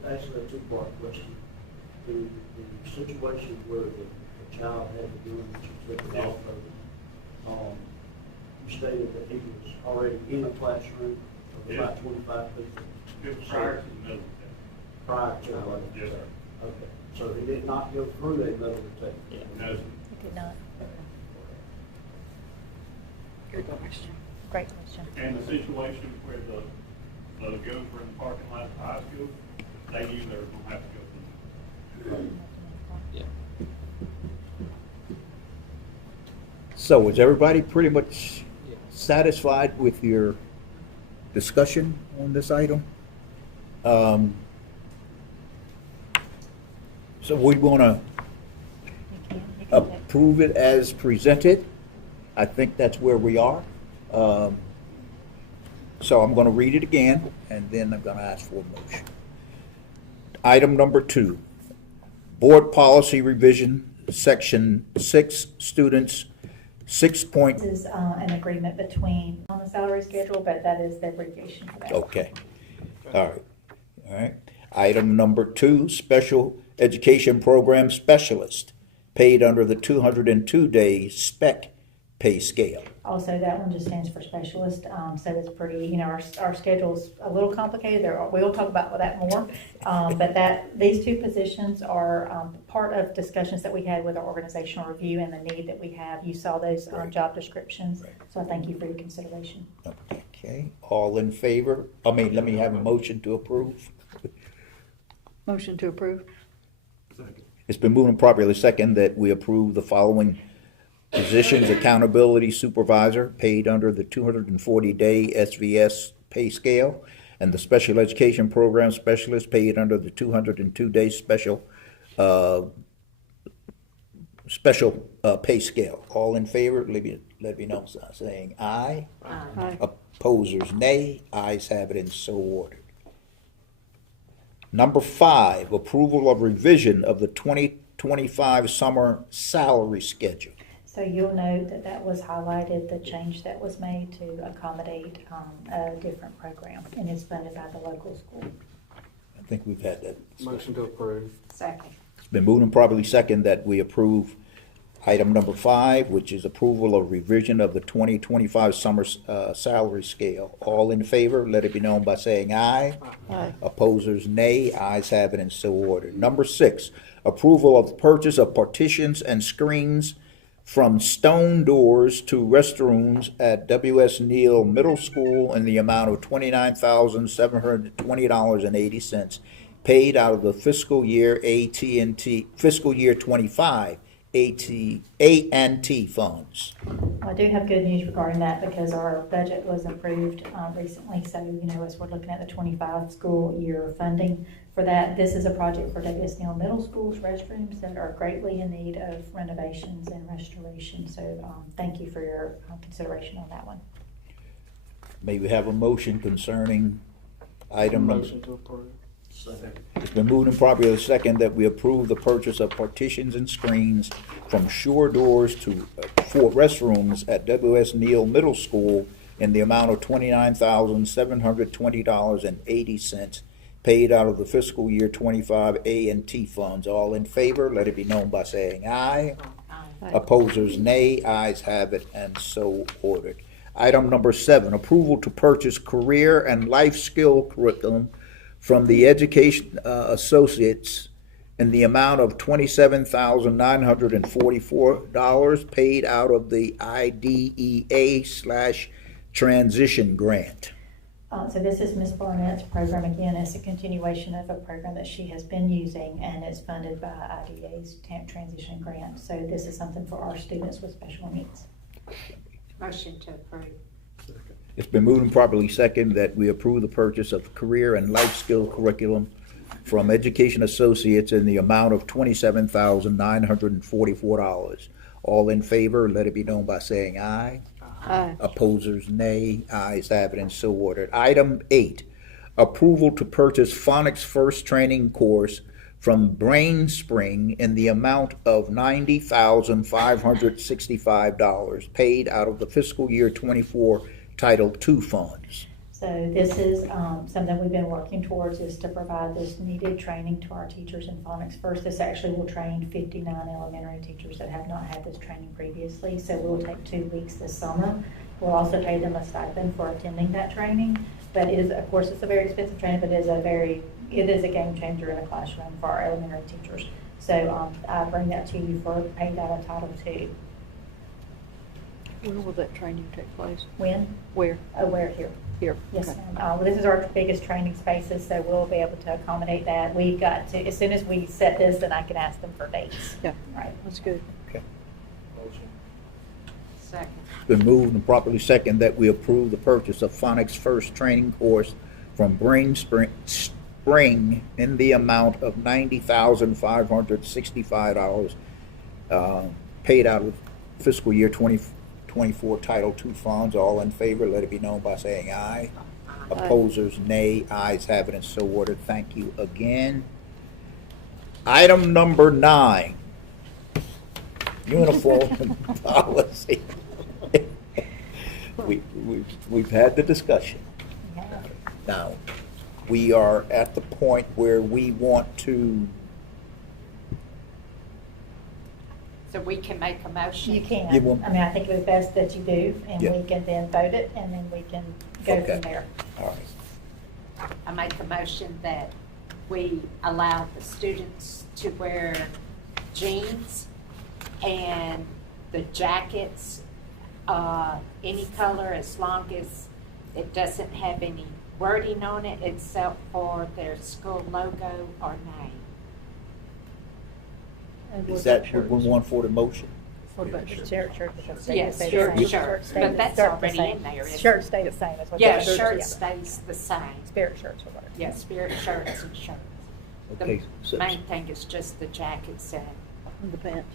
actually a two-part question. The situation where the child had to do it, that you took it off of, you stated that he was already in a classroom of about 25 people. It was prior to the middle test. Prior to the level Yes, test. sir. Okay, so he did not go through a level test? No, sir. It did not. Good question. Great question. And the situation where the guns were in the parking lot at the high school, they knew they were going to have to go through. Yeah. So is everybody pretty much satisfied with your discussion on this item? So we want to You can take- approve it as presented. I think that's where we are. So I'm going to read it again, and then I'm going to ask for a motion. Item number 2, Board Policy Revision, Section 6, Students, 6 point. This is an agreement between, on the salary schedule, but that is the abbreviation for that. Okay, all right, all right. Item number 2, Special Education Program Specialist, paid under the 202-day spec pay scale. Also, that one just stands for specialist, so it's pretty, our schedule's a little complicated, we'll talk about that more. But these two positions are part of discussions that we had with our organizational review and the need that we have. You saw those job descriptions, so I thank you for your consideration. Okay. Okay, all in favor? Let me have a motion to approve. Motion to approve. Second. It's been moved and properly second that we approve the following positions: accountability supervisor, paid under the 240-day SVS pay scale, and the special education program specialist, paid under the 202-day special pay scale. All in favor, let me know, saying aye. Aye. Opposers, nay. Ayes have it, and so ordered. Number 5, approval of revision of the 2025 summer salary schedule. So you'll note that that was highlighted, the change that was made to accommodate a different program, and it's funded by the local school. I think we've had that. Motion to approve. Second. It's been moved and properly second that we approve item number 5, which is approval of revision of the 2025 summer salary scale. All in favor, let it be known by saying aye. Aye. Opposers, nay. Ayes have it, and so ordered. Number 6, approval of the purchase of partitions and screens from stone doors to restrooms at W.S. Neal Middle School in the amount of $29,720.80, paid out of the fiscal year fiscal year 25 A&T funds. I do have good news regarding that because our budget was approved recently. So, as we're looking at the 25 school year funding for that, this is a project for W.S. Neal Middle School's restrooms that are greatly in need of renovations and restoration. So, thank you for your consideration on that one. May we have a motion concerning item number? Motion to approve. Second. It's been moved and properly second that we approve the purchase of partitions and screens from Shore Doors for restrooms at W.S. Neal Middle School in the amount of $29,720.80, paid out of the fiscal year 25 A&T funds. All in favor, let it be known by saying aye. Aye. Opposers, nay. Ayes have it, and so ordered. Item number 7, approval to purchase career and life skill curriculum from the Education Associates in the amount of $27,944, paid out of the IDEA/transition grant. So this is Ms. Barnett's program. Again, it's a continuation of a program that she has been using, and it's funded by IDEA's transition grant. So this is something for our students with special needs. Motion to approve. Second. It's been moved and properly second that we approve the purchase of career and life skill curriculum from Education Associates in the amount of $27,944. All in favor, let it be known by saying aye. Aye. Opposers, nay. Ayes have it, and so ordered. Item 8, approval to purchase phonics first training course from Brain Spring in the amount of $90,565, paid out of the fiscal year 24 Title II funds. So this is something we've been working towards, is to provide this needed training to our teachers in phonics first. This actually will train 59 elementary teachers that have not had this training previously. So we'll take 2 weeks this summer. We'll also pay them a stipend for attending that training. But it is, of course, it's a very expensive training, but it is a game changer in a classroom for our elementary teachers. So I bring that to you for paid out of Title II. When will that training take place? When? Where? Oh, we're here. Here. Yes, Okay. ma'am. Well, this is our biggest training spaces, so we'll be able to accommodate that. We've got to, as soon as we set this, then I can ask them for dates. Yeah, Right. that's good. Motion. Second. It's been moved and properly second that we approve the purchase of phonics first training course from Brain Spring in the amount of $90,565, paid out of fiscal year 2024 Title II funds. All in favor, let it be known by saying aye. Opposers, nay. Ayes have it, and so ordered. Thank you again. Item number 9, uniform policy. We've had the discussion. Yeah. Now, we are at the point where we want to, So we can make a motion? You can. You will- I mean, I think it was best that you do, and Yeah. we can then vote it, and then we can go Okay. from there. all right. I make a motion that we allow the students to wear jeans and the jackets, any color, as long as It doesn't have any wording on it except for their school logo or name. And what Is that about what we shirts? want for the motion? What about shirts? Shirt, Yes, shirts, but that's already in there, isn't Shirts it? stay the same as what. Yeah, the shirt yeah. stays the same. Spirit shirts or whatever. Yeah, spirit shirts and shirts. Okay, so The main thing is just the jackets and, And the pants.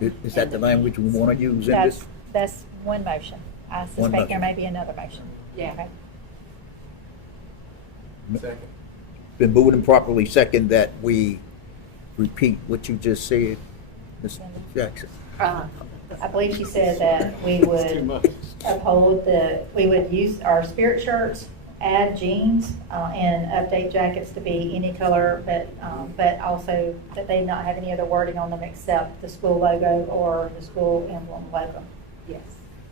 is that the language we want to use in this? That's one motion. I One suspect there motion. may be another motion. yeah. Okay. Second. Been moved and properly second that we repeat what you just said, Ms. Jackson. I believe she said that we Too would much. uphold we would use our spirit shirts, add jeans, and update jackets to be any color, but also that they not have any other wording on them except the school logo or the school emblem logo. Yes.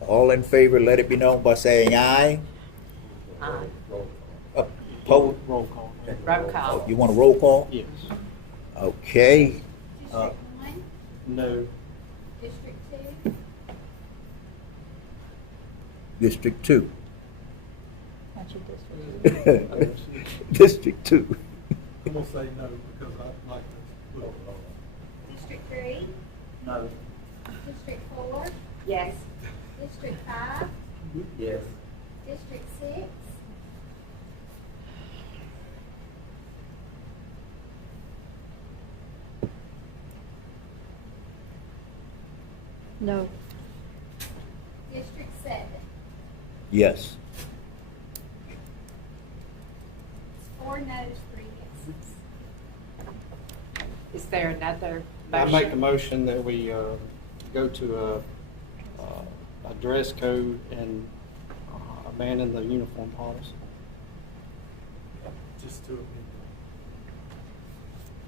All in favor, let it be known by saying aye. Opposed? Roll call. Roll call. You want a roll call? Yes. Okay. District one, No. District two, District 2. Not your district. District 2. I'm gonna say no because I like this. Look, District three, No. District four, Yes. District five, Yes. District six, No. District seven. Yes. Four no's, 3 yeses. Is there another I motion? make a motion that we go to a dress code and abandon the uniform policy. just to,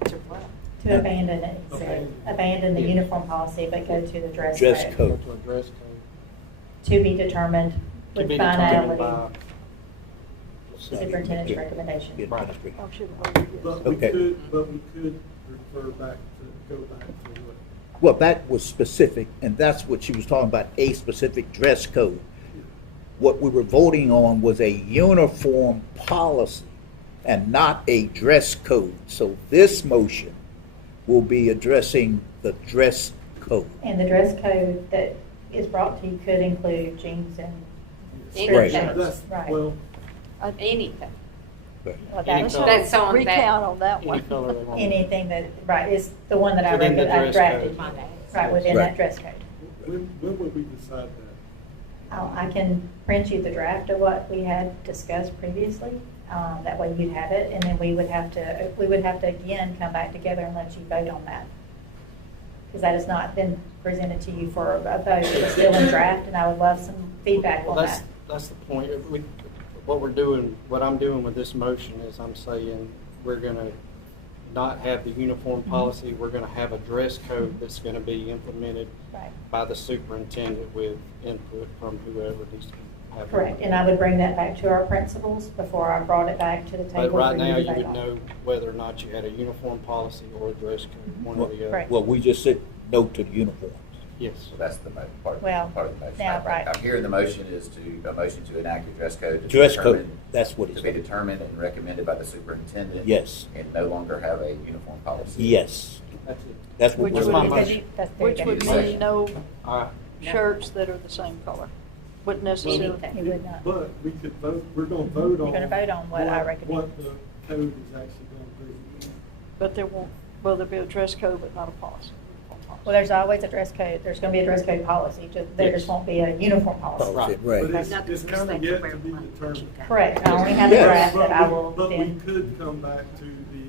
To what? To abandon it, so abandon the uniform policy, but go to the dress Dress code. code. Go to a dress code. To be determined To with be determined finality, by superintendent's recommendation. Administrator. I should have voted yes. but we Okay. could refer back to, go back to what? Well, that was specific, and that's what she was talking about, a specific dress code. What we were voting on was a uniform policy and not a dress code. So this motion will be addressing the dress code. And the dress code that is brought to you could include jeans and Right. skirt Anything. shirts. That's, Right. well, Anything. Well, Any that's color. That's on that. Recount on that any one. color they want. anything that, right, is the one that I Within the I dress drafted. code. Right, within Right. that dress code. when would we decide that? I can print you the draft of what we had discussed previously. That way you'd have it, and then we would have to again come back together and let you vote on that. Because that has not been presented to you for a vote. It's still in draft, and I would love some feedback Well, on that's, that. that's the point. What I'm doing with this motion is I'm saying we're gonna not have the uniform policy. We're gonna have a dress code that's gonna be implemented Right. by the superintendent with input from whoever needs to have. Correct, and I would bring that back to our principals before I brought it back to the table. But right for now, to you vote would on. know whether or not you had a uniform policy or a dress code, one or the other. Right. Well, we just said no to the uniforms. Yes. So that's the part Well, of the motion. now, right. I'm hearing the motion is a motion to enact a dress code. to Dress code, determine- that's what To it's. be determined and recommended by the superintendent. Yes. And no longer have a uniform policy. Yes, That's it. that's what Which we're That's my would, doing. motion. That's very which good. would Need a mean second. no All right. shirts that are the same color. Wouldn't necessarily. Anything. He would not. But we could vote, we're gonna vote on. You're gonna vote on what I recommend. What the code is actually gonna be. But there won't, well, there'll be a dress code, but not a policy. Well, there's always a dress code. There's going to be a dress code policy. There just won't be a uniform policy. Policy, But right. it's Nothing's kind of like yet where to be one determined. Correct. I only have the Yes. draft that I will But we then. could come back to the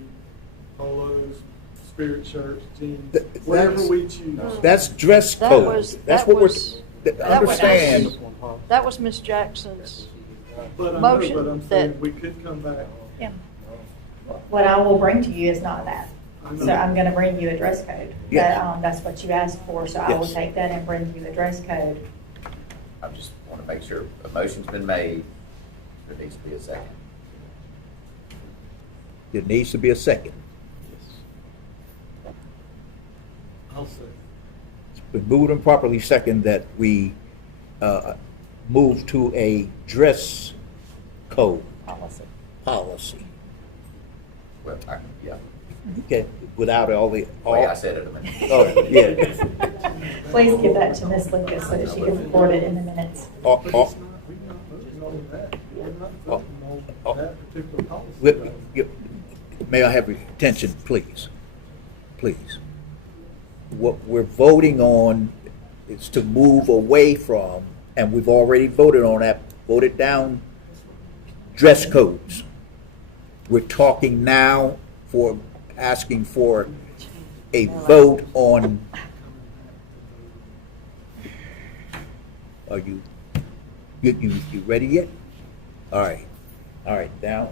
polos, spirit shirts, jeans, Th- whatever that's- we choose. That's dress That code. was- That's that what was- we're, that was- understand. Uniform policy. That was Miss Jackson's. But I know, motion but I'm that- saying we could come back. Yeah. What I will bring to you is not that. I know. So I'm going to bring you a dress code. Yes. That's what you asked for, so I will Yes. take that and bring you a dress code. I just want to make sure a motion's been made. There needs to be a second. There needs to be a second. I'll say. It's been moved and properly second that we move to a dress code policy. policy. Well, yeah, Okay, without all the. the way I said it a minute. Oh, yeah. Please give that to Ms. Lucas so that she can record it in the minutes. Oh, But oh, it's not, we're not voting on that. We're not Oh, voting oh. on that particular policy. Wi- May I have your attention, please? Please. What we're voting on is to move away from, and we've already voted on that, voted down dress codes. We're talking now for, asking for a vote on, are you ready yet? All right, now.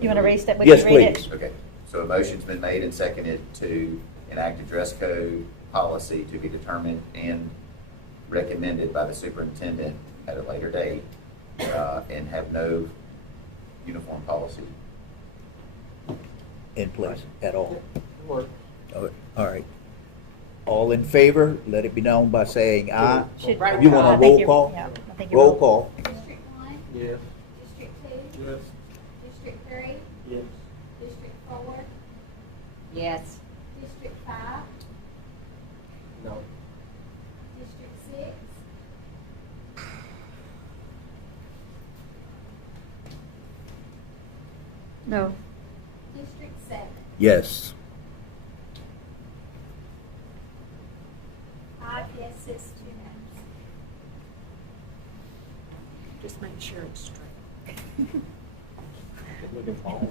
You want to restate? Yes, please. Okay, so a motion's been made and seconded to enact a dress code policy to be determined and recommended by the superintendent at a later date, and have no uniform policy. In place at all. Or All right. All in favor, let it be known by saying aye. Should- You want I a think roll you're- call? yeah, I think you're Roll roll- call. District one, yes. District two, Yes. District three, Yes. District four, Yes. District five, No. District six, No. District seven. Yes. 5 yeses, 2 noes. Just make sure it's straight. Looking forward.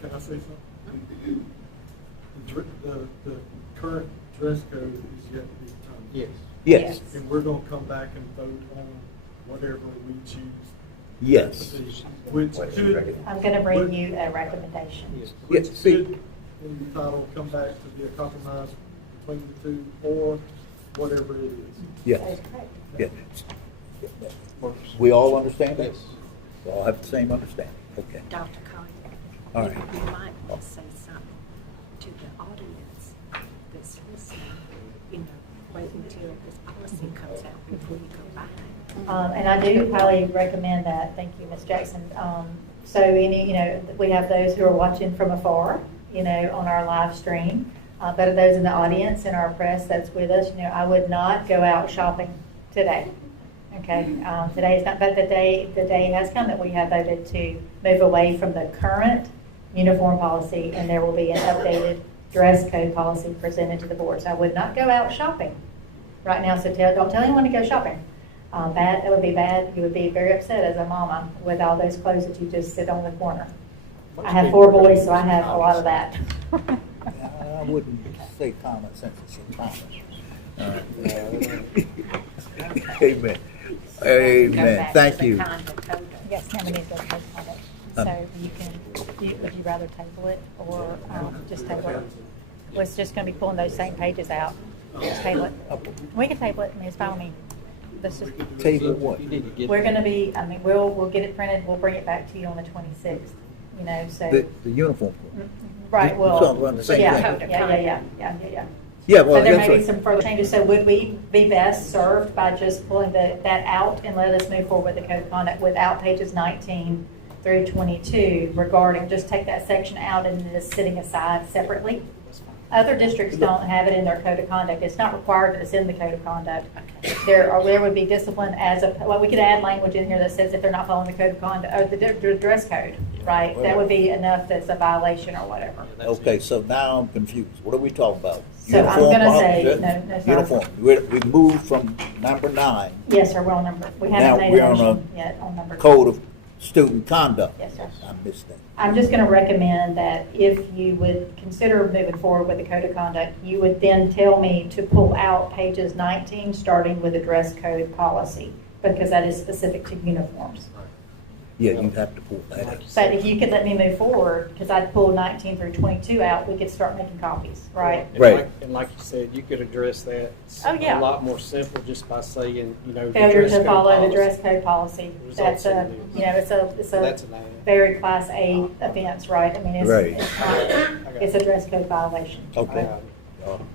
Can I say something? The current dress code is yet to be determined. Yes. Yes. And we're gonna come back and vote on whatever we choose. Yes. to be, Which What is could, recommended? I'm going to bring you a recommendation. Yes. which Yes, see. could, in the title, come back to be a compromise between the two, or whatever it is. Yes. That is correct. Yes. Works. We all understand that? Yes. We all have the same understanding. Okay. Dr. Connie, All right. you might want to say something to the audience that's listening, you know, wait until this policy comes out before you go by. And I do highly recommend that. Thank you, Ms. Jackson. So any, we have those who are watching from afar, on our live stream. But those in the audience and our press that's with us, I would not go out shopping today. Okay, today is not, but the day has come that we have voted to move away from the current uniform policy, and there will be an updated dress code policy presented to the board. So I would not go out shopping right now. So don't tell anyone to go shopping. That would be bad. You would be very upset as a mama with all those clothes that you just sit on the corner. I have 4 boys, so I have a lot of that. I wouldn't say common sense, it's common. Amen. Amen. Thank you. Yes, now we need to go to code conduct. So would you rather table it or just table it? Well, it's just going to be pulling those same pages out. Just table it. We can table it. I mean, it's fine with me. Let's just, Table what? You need to get. we're going to be, we'll get it printed. We'll bring it back to you on the 26th, so. The uniform. Right, well. So we're on the same yeah, thing. Yeah. Yeah, well, But there that's may be right. some further changes, so would we be best served by just pulling that out and let us move forward with the code of conduct without pages 19 through 22 regarding, just take that section out and it is sitting aside separately? Other districts don't have it in their code of conduct. It's not required that it's in the code of conduct. There would be discipline we could add language in here that says if they're not following the code of conduct, or the dress code, right? That would be enough that's a violation or whatever. Okay, so now I'm confused. What are we talking about? So I'm Uniform gonna say, policy? no, it's not. Uniform. We moved from number 9, Yes, sir, we're on number, we Now haven't made we're a on motion yet on number. Code of Student Conduct. Yes, sir. I missed that. I'm just going to recommend that if you would consider moving forward with the code of conduct, you would then tell me to pull out pages 19, starting with the dress code policy, because that is specific to uniforms. Yeah, you'd have to pull that out. But if you could let me move forward, because I'd pull 19 through 22 out, we could start making copies, right? Right. And like you said, you could address that Oh, yeah. a lot more simple just by saying, the Failure dress to code follow the policy. dress code policy. That's Results it's That's a an ad. very class A offense, right? I mean, Right. it's a dress code violation. Okay.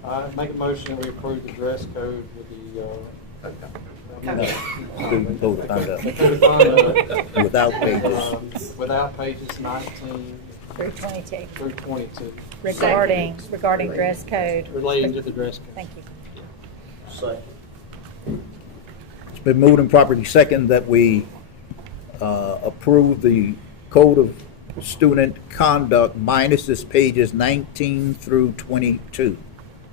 I make a motion that we approve the dress code with the, Student code of conduct. The code of conduct, Without pages. without pages 19 Through 22, through 22, regarding dress code. relating to the dress code. Thank you. Second. It's been moved and properly second that we approve the code of student conduct minus this pages 19 through 22.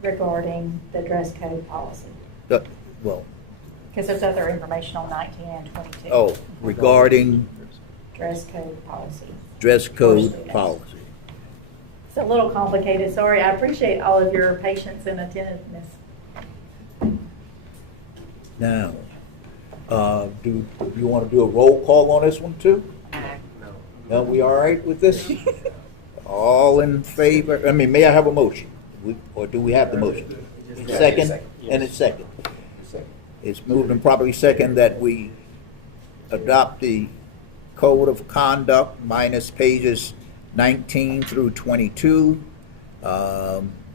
Regarding the dress code policy, Well, because there's other information on 19 and 22. oh, regarding Dress code policy. dress For code students. policy. It's a little complicated, sorry. I appreciate all of your patience and attentiveness. Now, do you want to do a roll call on this one too? No, we all right with this? All in favor? I mean, may I have a motion? Or do we have the motion? Second, and it's second. It's moved and properly second that we adopt the code of conduct minus pages 19 through 22,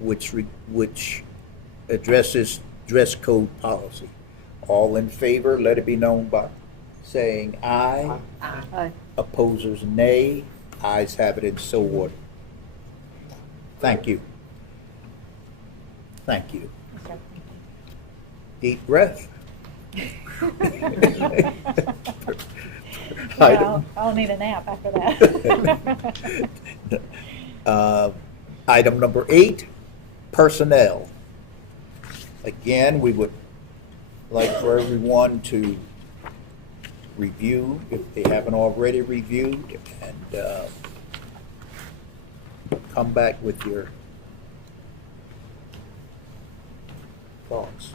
which addresses dress code policy. All in favor, let it be known by saying aye. Aye. Opposers, nay. Ayes have it, and so ordered. Thank you. Thank you. Deep breath. Yeah, I'll need a nap after that. Item number 8, personnel. Again, we would like for everyone to review, if they haven't already reviewed, and come back with your thoughts.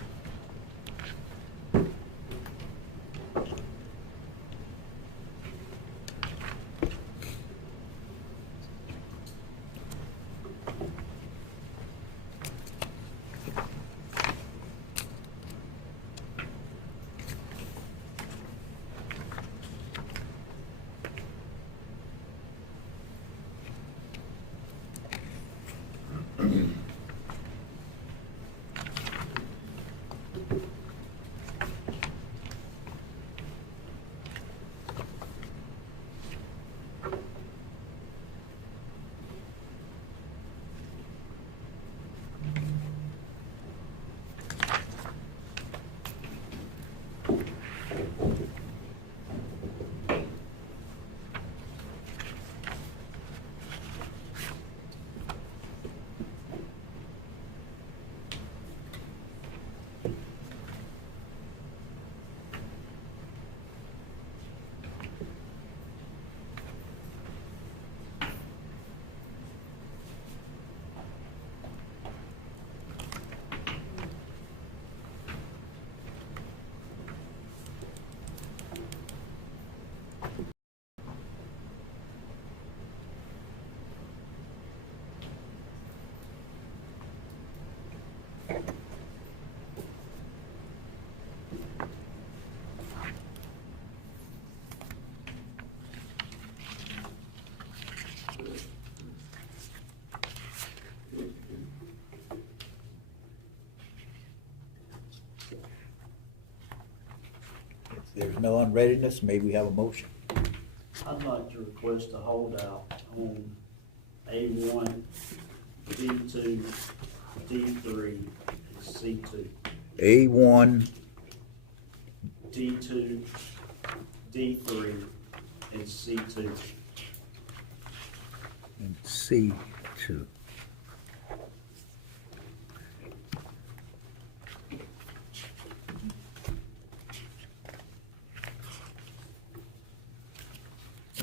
If there's no unreadiness, may we have a motion? I'd like to request a holdout on A1, D2, D3, and C2. A1, D2, D3, and C2. and C2.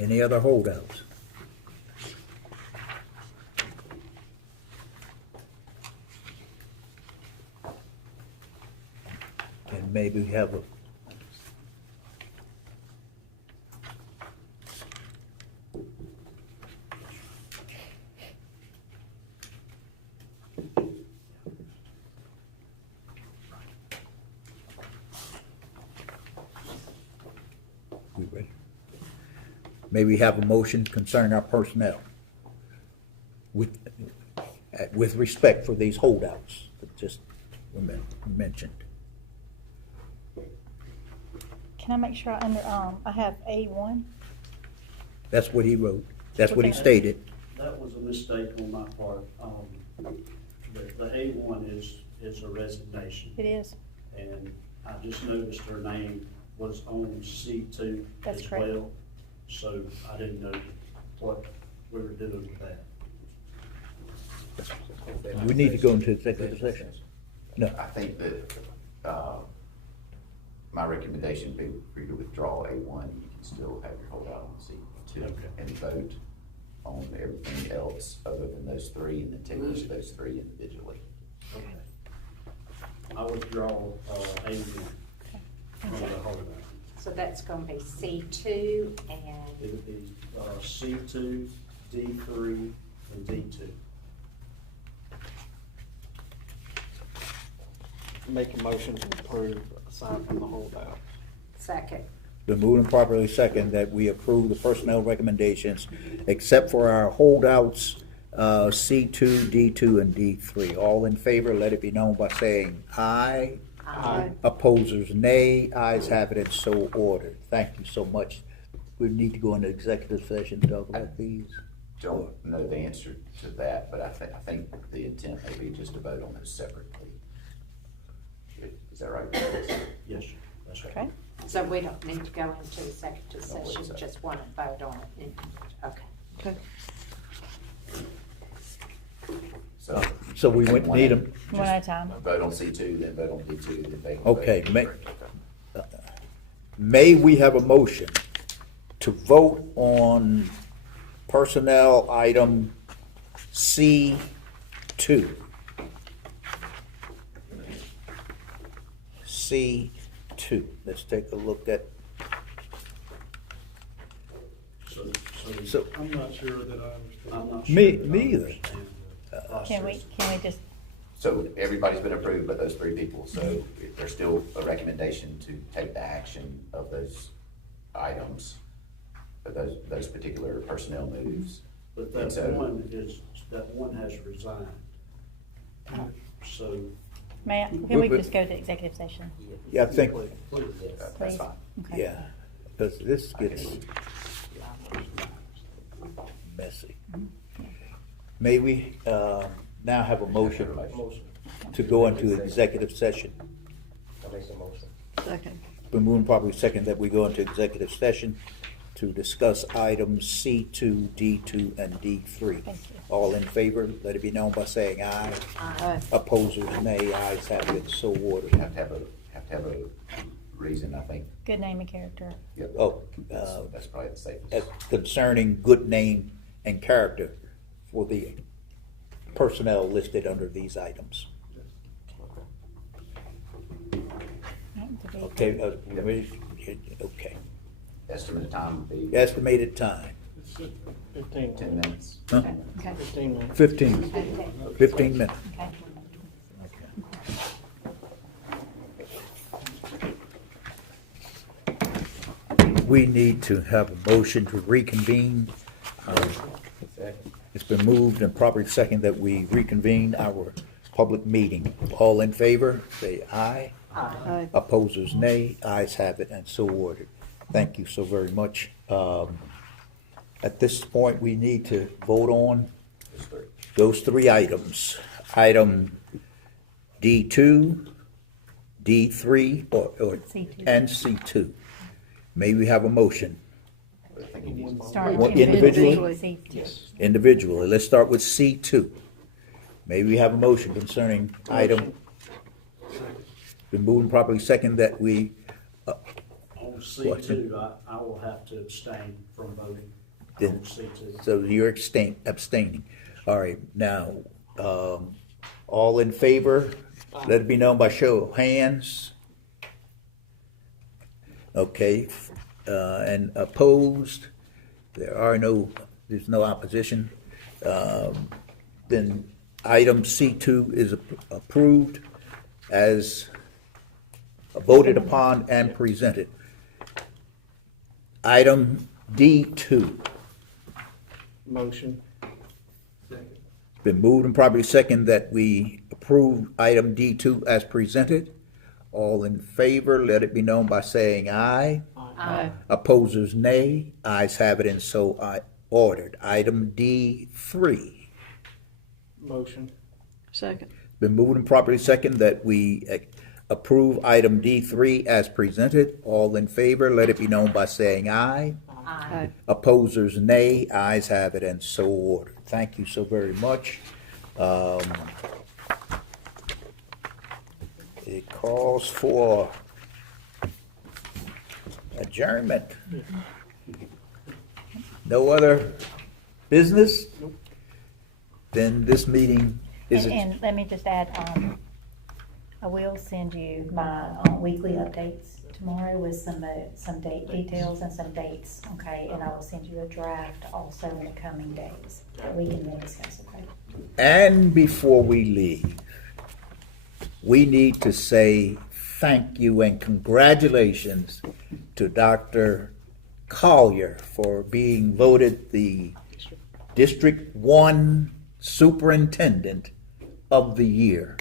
Any other holdouts? And maybe have a we ready? May we have a motion concerning our personnel with respect for these holdouts that just were mentioned. can I make sure I have A1? That's what he wrote. That's what he stated. That was a mistake on my part. The A1 is a resignation. It is. And I just noticed her name was on C2 That's as correct. well. So I didn't know what we were doing with that. We need to go into executive session. No. I think that, my recommendation would be for you to withdraw A1. You can still have your holdout on C2 and vote on everything else other than those three, and then take each of those three individually. Okay. I withdraw A1 from the holdout. So that's gonna be C2 It and, would be C2, D3, and D2. Make a motion to approve aside from the holdout. second. Been moved and properly second that we approve the personnel recommendations except for our holdouts, C2, D2, and D3. All in favor, let it be known by saying aye. Aye. Opposers, nay. Ayes have it, and so ordered. Thank you so much. We need to go into executive session to talk about these. Don't know the answer to that, but I think the intent may be just to vote on those separately. Is that right? Yes, sir. That's right. Okay. So we don't need to go into executive Don't believe session, so. just want to vote on it. Okay. Okay. So we wouldn't need them. One at a time. Vote on C2, then vote on D2, then vote on. Okay, vote. May we have a motion to vote on personnel item C2? C2. Let's take a look at, So- I'm not sure that I understand. I'm not sure. Me- that I me either. understand the Can we process. just, So everybody's been approved but those three people, so there's still a recommendation to take the action of those items, of those particular personnel moves. But And that so- one has resigned. So, can we just go to executive session? yeah, I think, That's Please. fine. Okay. yeah, because this gets messy. May we now have a motion to go into executive session? I make the motion. Second. Been moved and properly second that we go into executive session to discuss items C2, D2, and D3. Thank you. All in favor, let it be known by saying aye. Aye. Opposers, nay. Ayes have it, so ordered. Have to have a reason, I think. Good name and character. Yep. Oh, That's probably the safest. as concerning good name and character for the personnel listed under these items. Okay, okay. Estimated time would be Estimated time, 15. 10 minutes. huh? Okay. 15 minutes. 15 minutes. Okay. We need to have a motion to reconvene. Second. It's been moved and properly second that we reconvene our public meeting. All in favor, say aye. Aye. Opposers, nay. Ayes have it, and so ordered. Thank you so very much. At this point, we need to vote on those three items. Item D2, D3, C2. and C2. May we have a motion? I think he needs Start What, individually? C2. Individually, let's start with C2. May we have a motion concerning item? Been moved and properly second that we, on C2, I will have to abstain from voting Then- on C2. so you're abstaining. All right, now, all in favor, let it be known by show of hands. Okay, and opposed, there's no opposition. Then item C2 is approved as voted upon and presented. Item D2. Motion. Been moved and properly second that we approve item D2 as presented. All in favor, let it be known by saying aye. Aye. Opposers, nay. Ayes have it, and so I ordered. Item D3. Motion. Second. Been moved and properly second that we approve item D3 as presented. All in favor, let it be known by saying aye. Aye. Opposers, nay. Ayes have it, and so ordered. Thank you so very much. It calls for adjournment. No other business? Then this meeting is. And let me just add, I will send you my weekly updates tomorrow with some date details and some dates, okay? And I will send you a draft also in the coming days that we can then discuss, okay? And before we leave, we need to say thank you and congratulations to Dr. Collier for being voted the District 1 Superintendent of the Year.